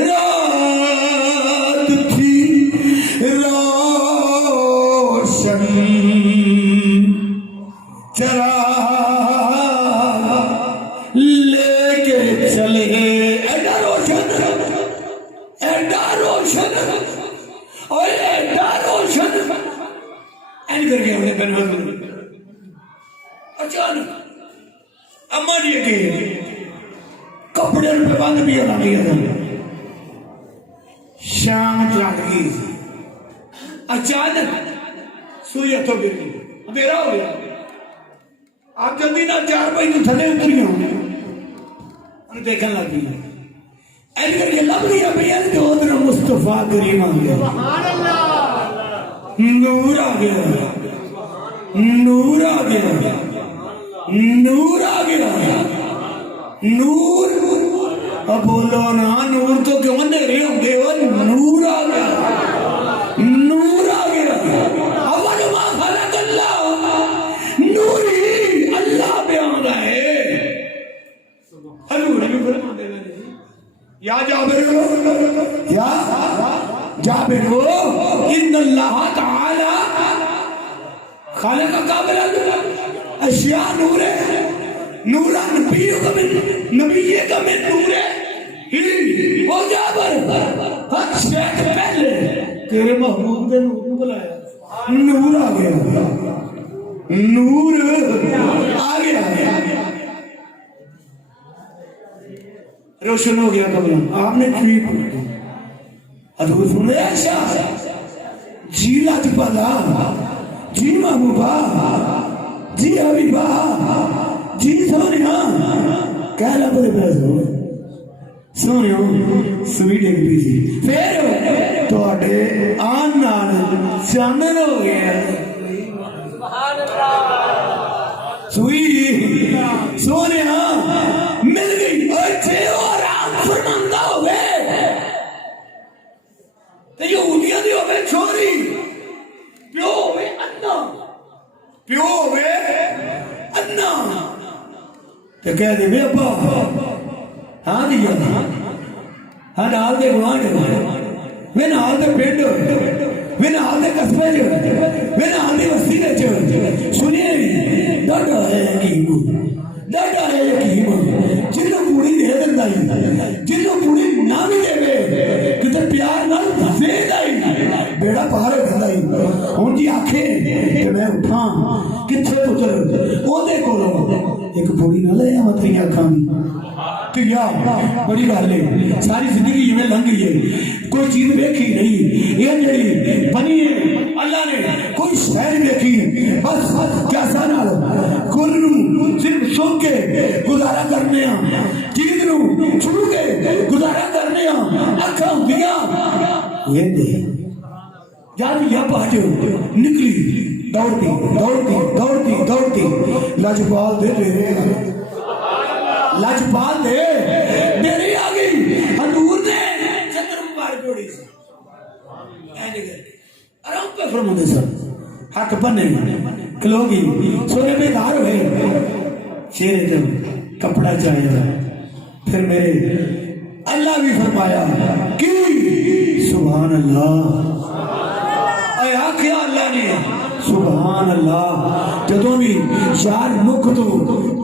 रात थी रोशन चरा लेके चले, एडा रोशन, एडा रोशन और एडा रोशन ऐन करके हमने बनवा। अचानक अम्मा जी के कपड़े पे बंद भी लग गया था, शाम लग गई। अचानक सूर्य तो गिर गई, अंधेरा हो गया। आप जल्दी ना 4 बजे थले उतर गए, देखने लग गई। ऐन करके लग गया भैया तो उधर मुस्तफा करीम आ गया, नूर आ गया, नूर आ गया, नूर आ गया, नूर। अब बोलो ना, नूर तो क्यों अंधेरे होंगे, वो नूर आ गया, नूर आ गया। अव्वल मा खलक़ अल्लाह नूर ही अल्लाह बयान है। हजूर भी फरमाते हैं या जाबिर हो इन्नल्लाह तआला खलक़ क़ब्ल अशिया नूर है, नूरा नबी का में नूर है ही हो जाबर। हर शेख पहले तेरे महबूब के नूर को बुलाया, नूर आ गया, नूर आ गया, रोशन हो गया कमरा। आपने ठीक हजूर सुने ऐसा जी लाजपाला, जी महबूबा, जी हबीबा, जी सोनिया कह ला बड़े पैसे सोनिया स्वीट एक पीसी फिर थोड़े आन नाल चानन हो गया। सुई सोनिया मिल गई अच्छे और आम फरमांदा हो गए ते यहूदियां दी होवे छोरी, प्यो होवे अन्ना, प्यो होवे अन्ना ते कह दे वे अब्बा हाँ दिया, हाँ नाल दे गुआंढ, वे नाल दे पिंड, वे नाल दे कस्बे च, वे नाल दी बस्ती च सुनिए डाडा है यकीम, डाडा है यकीम। जिन्हों कुड़ी दे दिंदा ही, जिन्हों कुड़ी ना भी देवे किते प्यार नाल देदा ही बेड़ा पार रखदा ही। हुण जी आखे कि मैं उठा किथे पुत्र ओदे कोलों एक कुड़ी ना ले आवां तेरी अखां दी तिया, बड़ी गल है। सारी जिंदगी इवें लंघ गई है, कोई चीज वेखी नहीं, ये जड़ी बनी है अल्लाह ने कोई शहर देखी बस कैसा ना कुल सिर्फ सुन के गुजारा करने चीज छू के गुजारा करने अखा होंदियां ये दे जान या पाज निकली दौड़ती दौड़ती दौड़ती दौड़ती लजपाल दे लजपाल दे मेरी आ गई हजूर ने चंद्र मुबारक जोड़ी से आराम पे फरमाते सर हाथ बने खलोगी सोने पे धार हुए चेहरे जब कपड़ा चाहिए फिर मेरे अल्लाह भी फरमाया कि सुभान अल्लाह आख्या अल्लाह ने सुभान अल्लाह जदों भी यार मुख तो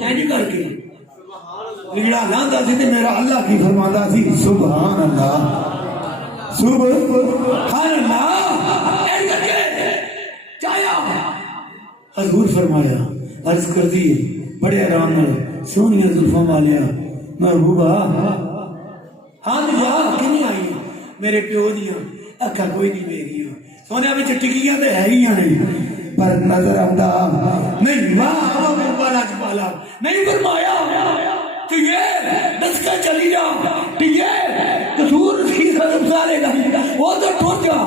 इंज करके लीड़ा लांदा सी ते मेरा अल्लाह की फरमांदा सी सुभान अल्लाह सुभान अल्लाह इंज करके चाया हजूर फरमाया अर्ज कर दी बड़े आराम नाल सोनिया जुल्फां वालिया महबूबा हाँ जा कि नहीं आई मेरे प्यो दियां अखा कोई नहीं वेखी सोने में टिकियां तो है ही नहीं पर नजर आता नहीं वाह लजपाला नहीं फरमाया तो ये दस का चली जा तो ये कसूर सारेगा वो तो टूट जा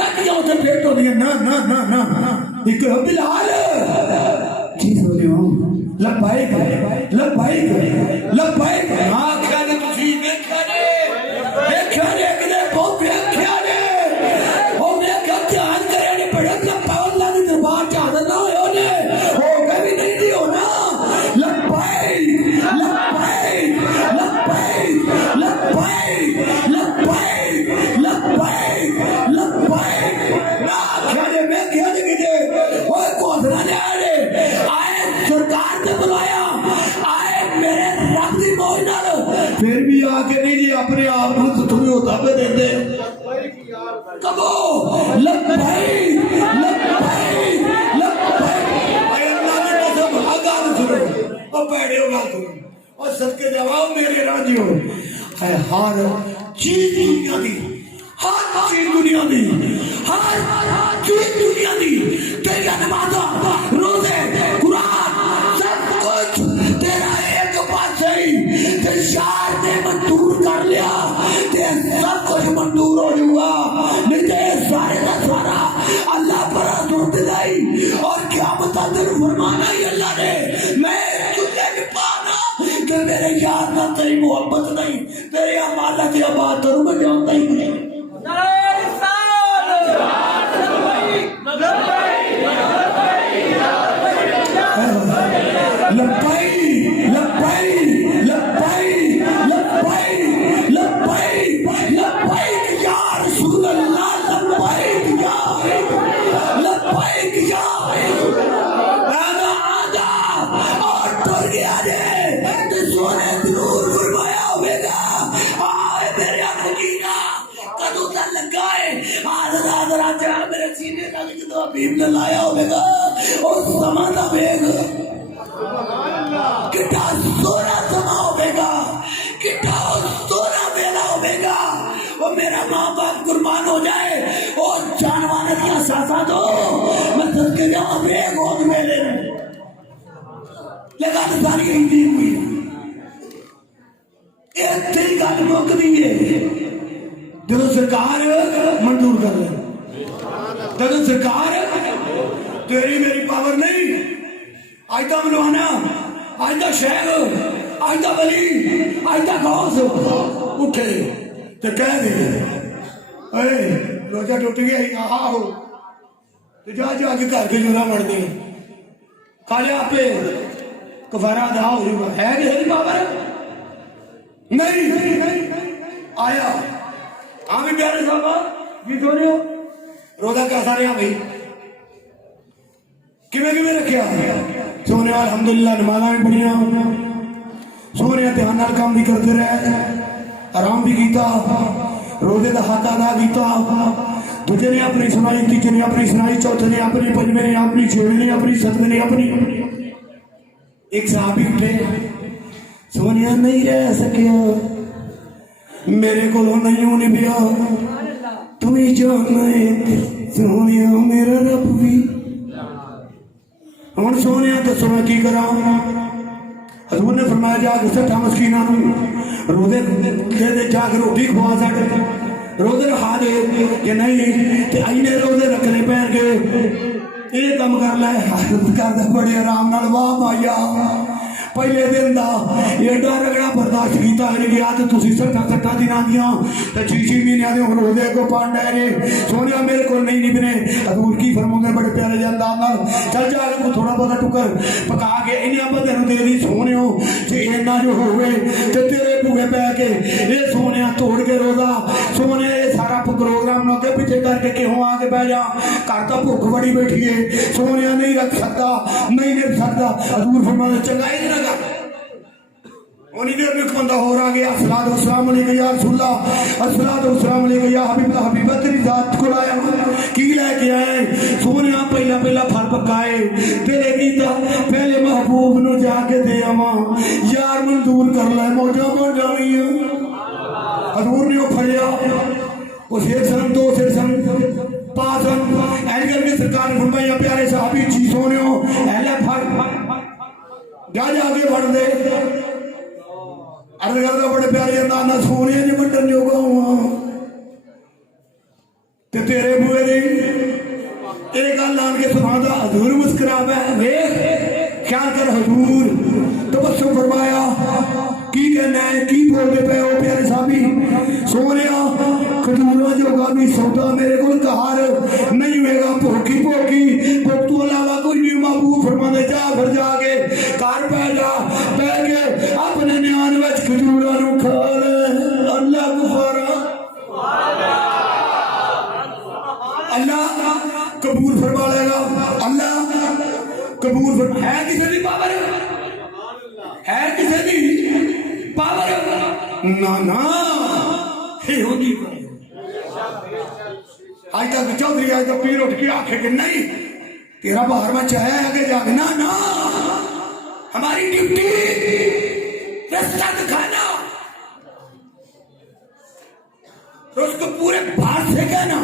डट जाओ तो पेट हो दिया ना ना ना ना एक बिलाल जी सो रहे हो लबाइक लबाइक लबाइक हाँ क्या ने तुसी देखा ने किने बहुत देखा ने ओ मैं क्या ध्यान करे ने बड़ा ना पावन ला के दरबार च हाजिर ना होयो ने हो कभी नहीं दी हो ना लबाइक लबाइक लबाइक लबाइक लबाइक लबाइक लबाइक ना क्या ने मैं क्या ने किने ओए कोसरा ने आए सरकार ने बुलाया आए मेरे रब दी मौज नाल फिर भी आके नहीं जी अपने आप को तुम्हें उताबे देते कबो लब्बाइक लब्बाइक लब्बाइक अरे अल्लाह ने कसम आगा सुनो और बैठे होगा तुम और सदके जवाब मेरे राजी हो है हर चीज दुनिया की हर चीज दुनिया की हर चीज दुनिया की तेरा नमाज़ रोज़े कुरान सब कुछ तेरा एक बात सही ते यार ने मंजूर कर लिया ते सब कुछ मंजूर हो जाऊगा नहीं ते सारे का सारा अल्लाह पर जोर दिलाई और क्या बता दे फरमाना ही अल्लाह ने मैं तुझे भी पाना कि मेरे यार ना तेरी मोहब्बत नहीं तेरे अमानत की बात करूं मैं जानता ही नहीं लब्बाई लब्बाई लब्बाई लब्बाई लब्बाई लब्बाई या रसूल अल्लाह लब्बाई या आधा आधा और टूट गया ने सोने जरूर फरमाया होगा आए मेरे मदीना कदों तक लगा है आधा आधा राजा मेरे सीने का जो हबीब ने लाया होगा और समा का वेग कितना सोना समा होगा कितना सोना बेला होगा वो मेरा माँ बाप कुर्बान हो जाए और जानवर का सासा दो मैं सदके जाऊं बेग हो मेरे लगा तो सारी हिंदी हुई एक तेरी गल मुकदी है जो सरकार मंजूर कर ले जो सरकार तेरी मेरी पावर नहीं आज का मलवाना आज का शेख आज का वली आज का गौस उठे तो कह दे रोजा टूट गया आहो तो जा के घर के जोरा बढ़ दे काले आपे कफारा अदा हो जाएगा है कि नहीं पावर नहीं आया हाँ भी प्यारे साहब जी सोने रोजा कैसा रहा भाई किमें किमें रखा सोने अल्हम्दुलिल्लाह नमाज़ां भी पढ़िया सोने ध्यान नाल काम भी करते रहे आराम भी किया रोजे का हक अदा किया दूजे ने अपनी सुनाई तीजे ने अपनी सुनाई चौथे ने अपनी पंजवें ने अपनी छेवें ने अपनी सतवें ने अपनी एक सहाबी उठे सोनिया नहीं रह सकिया मेरे को नहीं होने पिया तू भी जानना है सोने मेरा रब भी। हुण सोने दसो मैं की करा। हजूर ने फरमाया जाके 60 मस्कीना रोजे दे जाके रोटी खुआ साडे रोजे रखा दे कि नहीं ते इन्ने रोजे रखने पैण के ये कम कर लै करदा बड़े आराम नाल। वाह माया पहले दिन का एडा रगड़ा बर्दाश्त किया गया तो तुम 60 दिनों दियाँ 6 महीनों के हम रोजे को पढ़ रहे सोने मेरे को नहीं निभने। हजूर की फरमाते बड़े प्यारे अंदाज चल जाके को थोड़ा बहुत टुकर पका के इन्हें बंदे दे दी सोने जे इन्ना जो होवे तो तेरे भूए पै के ये सोने तोड़ के रोजा सोने सारा प्रोग्राम अगे पीछे करके क्यों आके बह जा घर तो भुख बड़ी बैठी है सोने नहीं रख सकता नहीं रख सकता। हजूर फरमाते चंगाई नहीं उन्हीं देर में बंदा हो रहा गया अस्सलातु वस्सलाम अलैका या रसूलल्लाह अस्सलातु वस्सलाम अलैका या हबीबल्लाह हबीबा तेरी जात को लाया की लेके आए सोने पहला पहला फल पकाए तेरे गीता पहले महबूब नु जाके दे आवा यार मंजूर कर ले मौजा बन जानी है। हजूर ने फड़िया वो शेर सन दो शेर सन पासन एंगल में सरकार ने फरमाया प्यारे साहबी जी सोने एले फड़ जा जाके बढ़ दे अर्ज करता बड़े प्यारे अंदाज सोने जी बटन जोगा हुआ ते तेरे बुए दे ये गल आन के सुनादा हजूर मुस्कुरा वे ख्याल कर हजूर तबस्सुम फरमाया की कहना है की बोलते पे हो प्यारे साहबी सोने खजूरा जोगा भी सौदा मेरे को कार नहीं होगा भूखी भूखी भूख तो अलावा कोई नहीं। महबूब फरमाते जा फिर जाके कार पै जा पै के अपने न्यान विच खजूरा नू खा ले अल्लाह गुफारा अल्लाह कबूल फरमा लेगा अल्लाह कबूल फरमा। है किसी की पावर है किसी की पावर ना ना हे होगी आज तक चौधरी आज तक पीर उठ के आखे कि नहीं तेरा बाहर में चाहे आगे जाके ना ना हमारी ड्यूटी रास्ता दिखाना तो उसको पूरे बाहर से कहना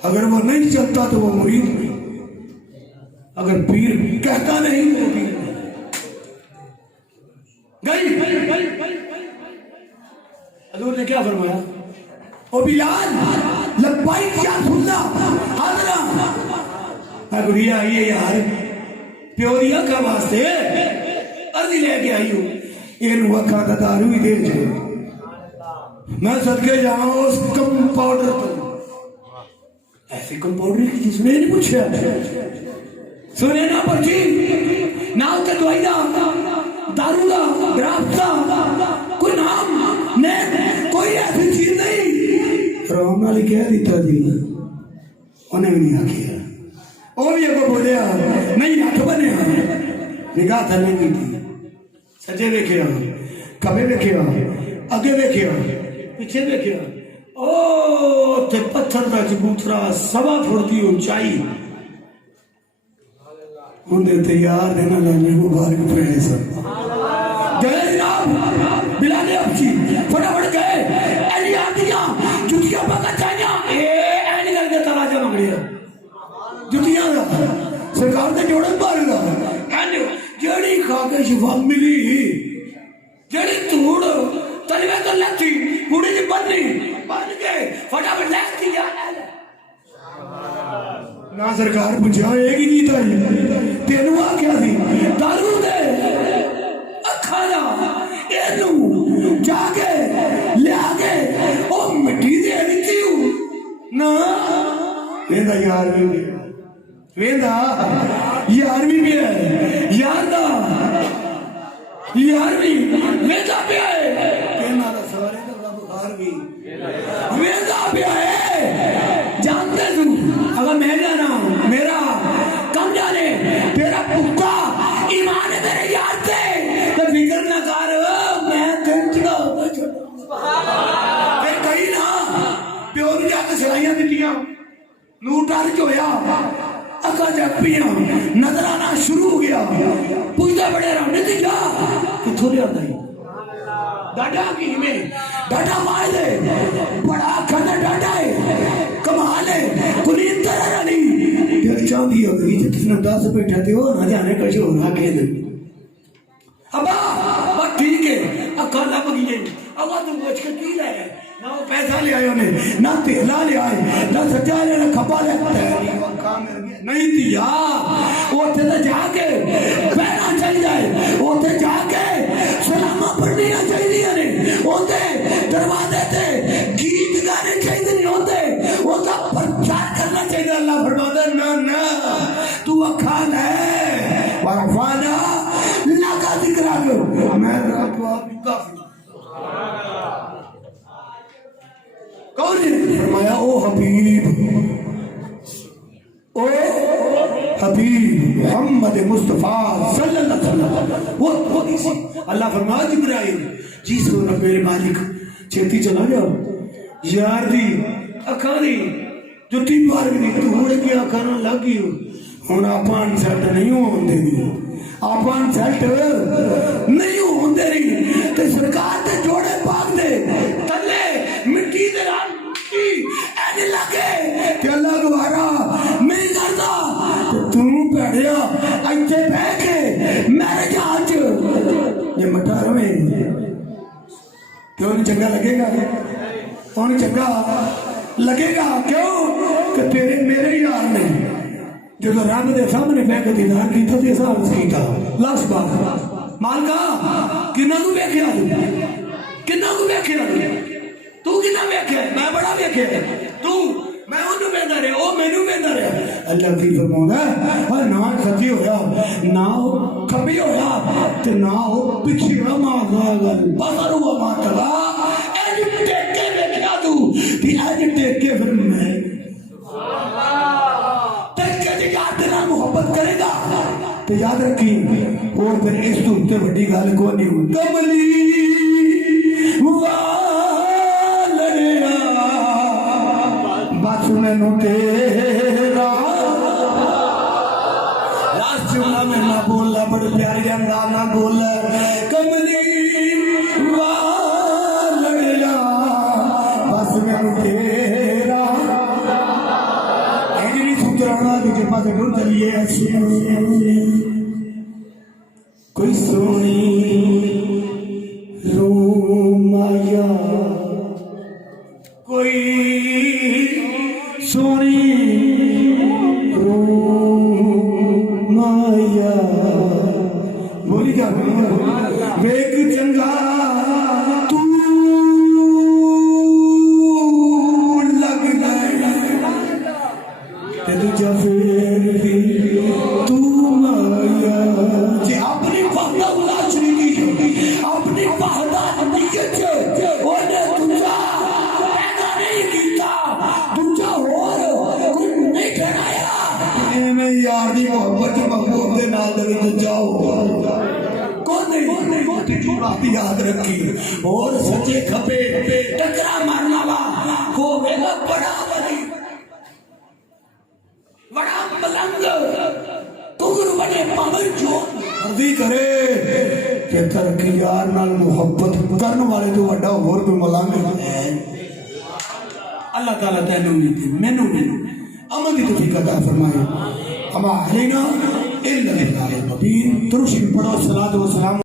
अगर वो नहीं चलता तो वो मुरीद नहीं अगर पीर कहता नहीं वो पीर गई। हजूर ने क्या फरमाया ओ बिलाल लब्बाइक या सुन्ना हाजरा गुड़िया आई है यार प्यो दिया का वास्ते अर्जी लेके आई हूं इन वक्का का दारू ही दे जो मैं सदके जाऊं उस कंपाउंडर पर ऐसे कंपाउंडर की जिसने नहीं पूछा सुने ना पर्ची ना उसका दवाई दा दारू दा ग्राफ दा कोई नाम ने कोई ऐसी चीज नहीं राम नाल कह दिता जी उन्हें भी नहीं आखिया वो भी अगो बोलिया नहीं हाथ बने निगाह थले की थी सजे वेखिया खबे वेखिया अगे वेखिया पीछे वेखिया ओ ते पत्थर का चबूतरा 1.25 फुट की ऊंचाई उन्हें तैयार देना लाने मुबारक पड़े सब गए जनाब बिलाले अपची फटाफट गए एली आदियां जुतियां पका चाहिए एली करके तराजा मंगड़िया जुतियां सरकार ने जोड़न मारेगा एली जेड़ी खा के शिफा मिली जेड़ी तूड़ तलवे तो लथी कुड़ी दी बन के फटाफट लेती जा ना सरकार पूछा एक ही गीत आई तेनू आ क्या थी दारू दे अखा जाके लिया के ओ मिट्टी दे दी ना वेंदा यार भी वेंदा यार भी है यार दा यार भी वेंदा पे है कहना दा सारे दा बुखार भी वेंदा पे है जानते तू अगर मैं जाना मेरा कम जाने तेरा पुक्का ईमान है मेरे यार से तो फिक्र ना कर मैं तेरा फिर कही ना प्यो ने जाके सिलाइयां दित्तियां नूर टर्च होया अखा जपियां नजर आना शुरू हो गया पूछता बड़े रहने थी क्या किथों लिया डाटा की में डाटा मार दे बड़ा खतरनाक जिन्हों 10 बैठा थे वो ना जाने कुछ होना के अब्बा अब्बा ठीक है अखा लग गई अब्बा तू पूछ के की लाया ना वो पैसा ले आए उन्हें ना तेला ले आए ना सच्चा ले ना खपा ले नहीं दिया उसे तो जाके बहना चाहिए उसे जाके सलामा पढ़नी चाहिए ने उसे दरवाजे से गीत गाने चाहिए नहीं होते उसका प्रचार करना चाहिए अल्लाह फरमाता ना ना तू अखा ले वरफाना लगा दिकरा लो मैं रब काफी कौन ने फरमाया ओ हबीब मोहम्मद मुस्तफा सल्लल्लाहु अलैहि वसल्लम वो अल्लाह फरमाया जिब्राइल जी सुनो मेरे मालिक छेती चला जाओ यार दी अखा दी जुत्ती मार दी तू हुण की अखा ना लगी हुण आपां सेट नहीं होंदे दी आपां सेट नहीं होंदे री ते सरकार ते जोड़े पाक दे थल्ले मिट्टी दे नाल मिट्टी ऐज लगे ते अल्लाह गवारा नहीं करदा तू भैड़िया इत्थे बह के मेरे जहाज ये मटा रवे क्यों नहीं चंगा लगेगा कौन चंगा लगेगा क्यों कि तेरे मेरे यार ने जो रब के सामने बह के दीदार किया तो हिसाब किया लास्ट बात मालका किन्ना तू वेख्या किन्ना तू वेख्या तू किन्ना वेख्या मैं बड़ा वेख्या तू मैं उन्हें वेंदा रहा ओ मैनू वेंदा रहा अल्लाह की फरमांदा है ना सच्ची होया ना खबी होया ते ना ओ पिछे मा गल बसर हुआ मातला एज टेक के वेख्या तू ते एज टेक के फिर मैं मोहब्बत करेगा तो याद रखी और फिर इस तो उत्ते बड़ी गल को नहीं कमली वालड़िया बस मैनू तेरा लास्ट जुमला में ना बोलना बड़े प्यारे अंदाज ना बोलना कमली वालड़िया बस मैनू तेरा दूसरे पास डूब चलिए कोई सोनी रूमाया कोई सोनी रूमाया बोली क्या वेग चंगा तू लगना दूजा फिर भी तू माया जे अपनी वहदा उलाचनी की अपनी वहदा नीयत ओने दूजा पैदा नहीं कीता दूजा और कोई नहीं ठहराया एवें यार दी मोहब्बत महबूब दे नाल दे दूजा हो कौन नहीं मोटी जी बात याद रखी और सच्चे खपे टकरा मारना वा होवेगा बड़ा बड़ी बड़ा मलंग कुकुर बने पागल जो मर्जी करे कि तरकी यार नाल मोहब्बत करने वाले तो बड़ा और कोई मलंग है अल्लाह ताला तैनू नहीं दी मैनू नहीं अमन की तौफीक अता फरमाए हमारे ना इल्ला बिल्लाह मुबीन तुरशिन पढ़ो सलात व सलाम